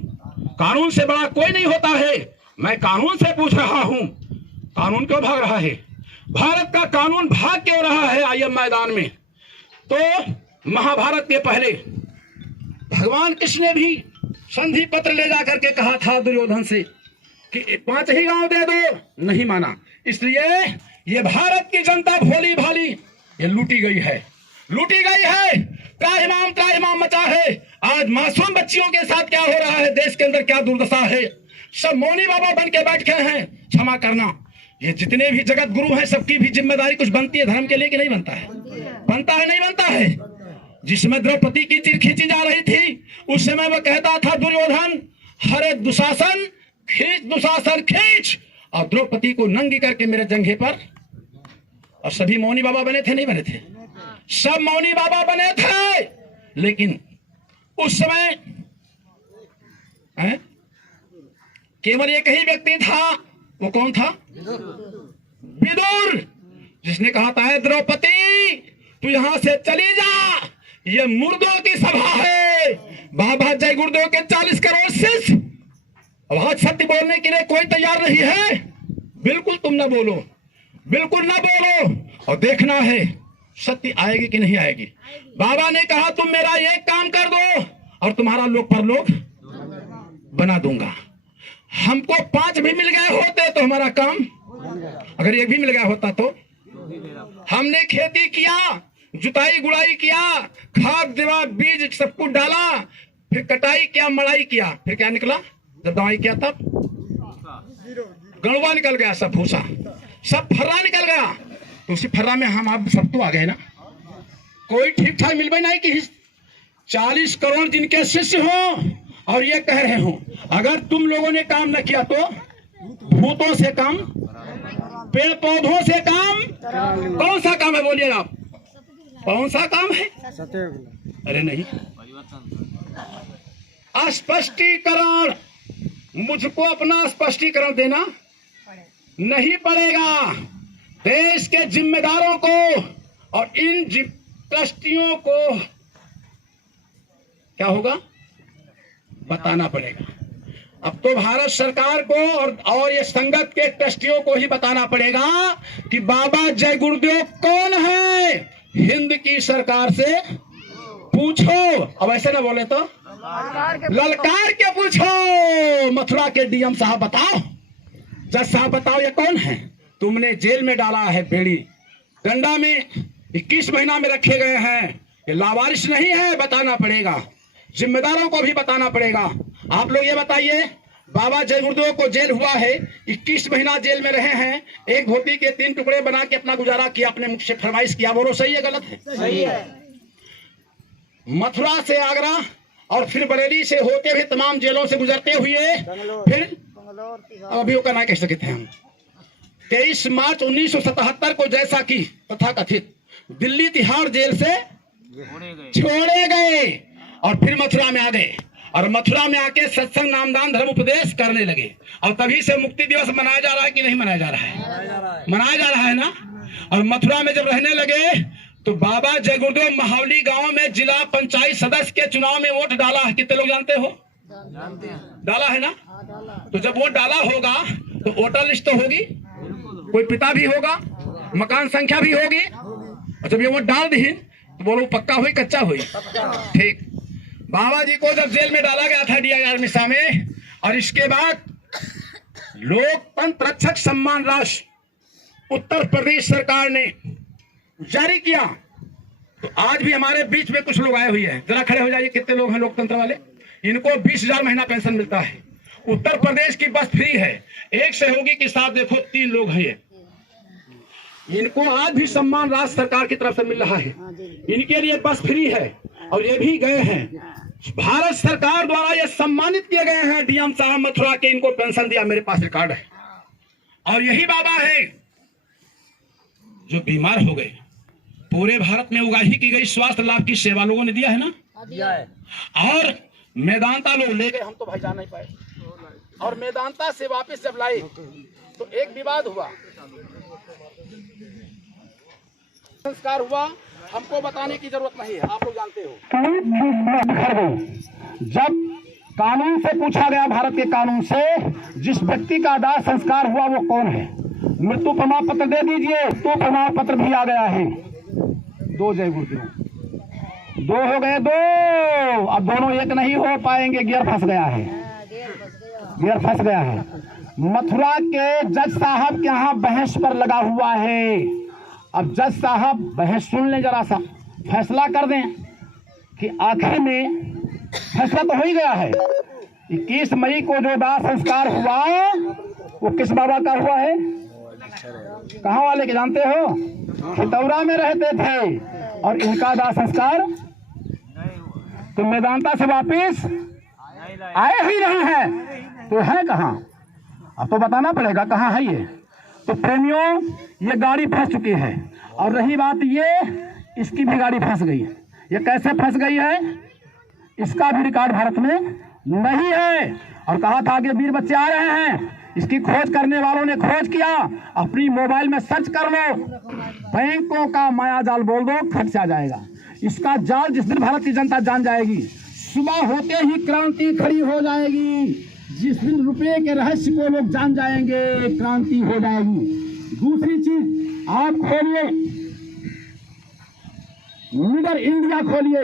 कानून से बड़ा कोई नहीं होता है। मैं कानून से पूछ रहा हूं, कानून क्यों भाग रहा है? भारत का कानून भाग क्यों रहा है आईएम मैदान में? तो महाभारत के पहले भगवान कृष्ण ने भी संधि पत्र ले जाकर के कहा था दुर्योधन से कि 5 ही गांव दे दो, नहीं माना। इसलिए ये भारत की जनता भोली भाली ये लूटी गई है, लूटी गई है। त्राहिमाम मचा है। आज मासूम बच्चियों के साथ क्या हो रहा है, देश के अंदर क्या दुर्दशा है। सब मौनी बाबा बन के बैठ गए हैं। क्षमा करना, ये जितने भी जगत गुरु हैं सबकी भी जिम्मेदारी कुछ बनती है धर्म के लिए कि नहीं बनता है? बनता है, नहीं बनता है? जिसमें द्रौपदी की चिर खींची जा रही थी उस समय वह कहता था दुर्योधन, हरे दुशासन खींच, दुशासन खींच, और द्रौपदी को नंगी करके मेरे जंघे पर। और सभी मौनी बाबा बने थे, नहीं बने थे? सब मौनी बाबा बने थे। लेकिन उस समय केवल एक ही व्यक्ति था। वो कौन था? विदुर, जिसने कहा था द्रौपदी तू यहां से चली जा, ये मुर्दों की सभा है। बाबा जय गुरुदेव के 40 करोड़ शिष्य, अब आज सत्य बोलने के लिए कोई तैयार नहीं है। बिल्कुल तुम ना बोलो, बिल्कुल ना बोलो, और देखना है सत्य आएगी कि नहीं आएगी। बाबा ने कहा तुम मेरा एक काम कर दो और तुम्हारा लोक परलोक बना दूंगा। हमको 5 भी मिल गए होते तो हमारा काम, अगर 1 भी मिल गया होता तो। हमने खेती किया, जुताई गुड़ाई किया, खाद दवा बीज सब कुछ डाला, फिर कटाई किया, मड़ाई किया, फिर क्या निकला? जब दवाई किया तब गणवा निकल गया, सब भूसा, सब फर्रा निकल गया। तो उसी फर्रा में हम आप सब तो आ गए ना। कोई ठीक ठाक मिल नहीं कि 40 करोड़ जिनके शिष्य हो और ये कह रहे हो अगर तुम लोगों ने काम न किया तो भूतों से काम, पेड़ पौधों से काम। कौन सा काम है बोलिए आप? कौन सा काम है? अरे नहीं, स्पष्टीकरण। मुझको अपना स्पष्टीकरण देना नहीं पड़ेगा। देश के जिम्मेदारों को और इन ट्रस्टियों को क्या होगा बताना पड़ेगा। अब तो भारत सरकार को और ये संगत के ट्रस्टियों को ही बताना पड़ेगा कि बाबा जय गुरुदेव कौन है। हिंद की सरकार से पूछो, अब ऐसे ना बोले तो ललकार के पूछो। मथुरा के डीएम साहब बताओ, जज साहब बताओ ये कौन है? तुमने जेल में डाला है बेड़ी, डंडा में 21 महीना में रखे गए हैं। ये लावारिस नहीं है, बताना पड़ेगा। जिम्मेदारों को भी बताना पड़ेगा। आप लोग ये बताइए, बाबा जय गुरुदेव को जेल हुआ है, 21 महीना जेल में रहे हैं, एक धोती के 3 टुकड़े बना के अपना गुजारा किया, अपने मुख से फरमाइश किया। बोलो सही है गलत है? सही है। मथुरा से आगरा और फिर बरेली से होते हुए तमाम जेलों से गुजरते हुए फिर अभी का ना कह सकते हैं हम 23 मार्च 1977 को जैसा कि तथा कथित दिल्ली तिहाड़ जेल से छोड़े गए और फिर मथुरा में आ गए और मथुरा में आके सत्संग नामदान धर्म उपदेश करने लगे। और तभी से मुक्ति दिवस मनाया जा रहा है कि नहीं मनाया जा रहा है? मनाया जा रहा है ना। और मथुरा में जब रहने लगे तो बाबा जय गुरुदेव महावली गांव में जिला पंचायत सदस्य के चुनाव में वोट डाला है। कितने लोग जानते हो? डाला है ना। तो जब वोट डाला होगा तो वोटर लिस्ट तो होगी, कोई पिता भी होगा, मकान संख्या भी होगी। और जब ये वोट डाल दी तो बोलो पक्का हुई कच्चा हुई? ठीक। बाबा जी को जब जेल में डाला गया था DIR मिसा में, और इसके बाद लोकतंत्र रक्षक सम्मान राशि उत्तर प्रदेश सरकार ने जारी किया। तो आज भी हमारे बीच में कुछ लोग आए हुए हैं, जरा खड़े हो जाइए। कितने लोग हैं लोकतंत्र वाले? इनको 20,000 महीना पेंशन मिलता है। उत्तर प्रदेश की बस फ्री है। एक सहयोगी के साथ देखो 3 लोग हैं ये। इनको आज भी सम्मान राज्य सरकार की तरफ से मिल रहा है। इनके लिए बस फ्री है और ये भी गए हैं भारत सरकार द्वारा ये सम्मानित किए गए हैं डीएम साहब मथुरा के, इनको पेंशन दिया, मेरे पास रिकॉर्ड है। और यही बाबा है जो बीमार हो गए, पूरे भारत में उगाही की गई स्वास्थ्य लाभ की सेवा लोगों ने दिया है ना, दिया है। और मैदानता लोग ले गए, हम तो भाई जा नहीं पाए। और मैदानता से वापस जब लाए तो एक विवाद हुआ, संस्कार हुआ, हमको बताने की जरूरत नहीं है, आप लोग जानते हो। जब कानून से पूछा गया, भारत के कानून से, जिस व्यक्ति का दाह संस्कार हुआ वो कौन है, मृत्यु प्रमाण पत्र दे दीजिए, तो प्रमाण पत्र भी आ गया है। 2 जय गुरुदेव, 2 हो गए, 2 अब दोनों एक नहीं हो पाएंगे, गियर फंस गया है, गियर फंस गया है। मथुरा के जज साहब के यहाँ बहस पर लगा हुआ है। अब जज साहब बहस सुन लें, जरा सा फैसला कर दें कि आखिर में फैसला तो हो ही गया है। 21 मई को जो दाह संस्कार हुआ वो किस बाबा का हुआ है, कहाँ वाले के जानते हो, खितौरा में रहते थे, और इनका दाह संस्कार तो मैदानता से वापिस आए ही नहीं है, तो है कहाँ, अब तो बताना पड़ेगा कहाँ है ये। तो प्रेमियों, ये गाड़ी फंस चुकी है। और रही बात ये, इसकी भी गाड़ी फंस गई है। ये कैसे फंस गई है, इसका भी रिकॉर्ड भारत में नहीं है। और कहा था कि वीर बच्चे आ रहे हैं, इसकी खोज करने वालों ने खोज किया, अपनी मोबाइल में सर्च कर लो, बैंकों का माया जाल बोल दो, खट से आ जाएगा। इसका जाल जिस दिन भारत की जनता जान जाएगी, सुबह होते ही क्रांति खड़ी हो जाएगी। जिस दिन रुपये के रहस्य को लोग जान जाएंगे, क्रांति हो जाएगी। दूसरी चीज आप खोलिए, लीडर इंडिया खोलिए,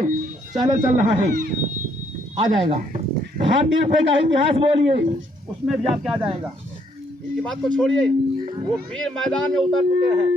चल रहा है, आ जाएगा। भारतीय रुपये का इतिहास बोलिए, उसमें भी आपके आ जाएगा। इनकी बात को छोड़िए, वो वीर मैदान में उतर चुके हैं।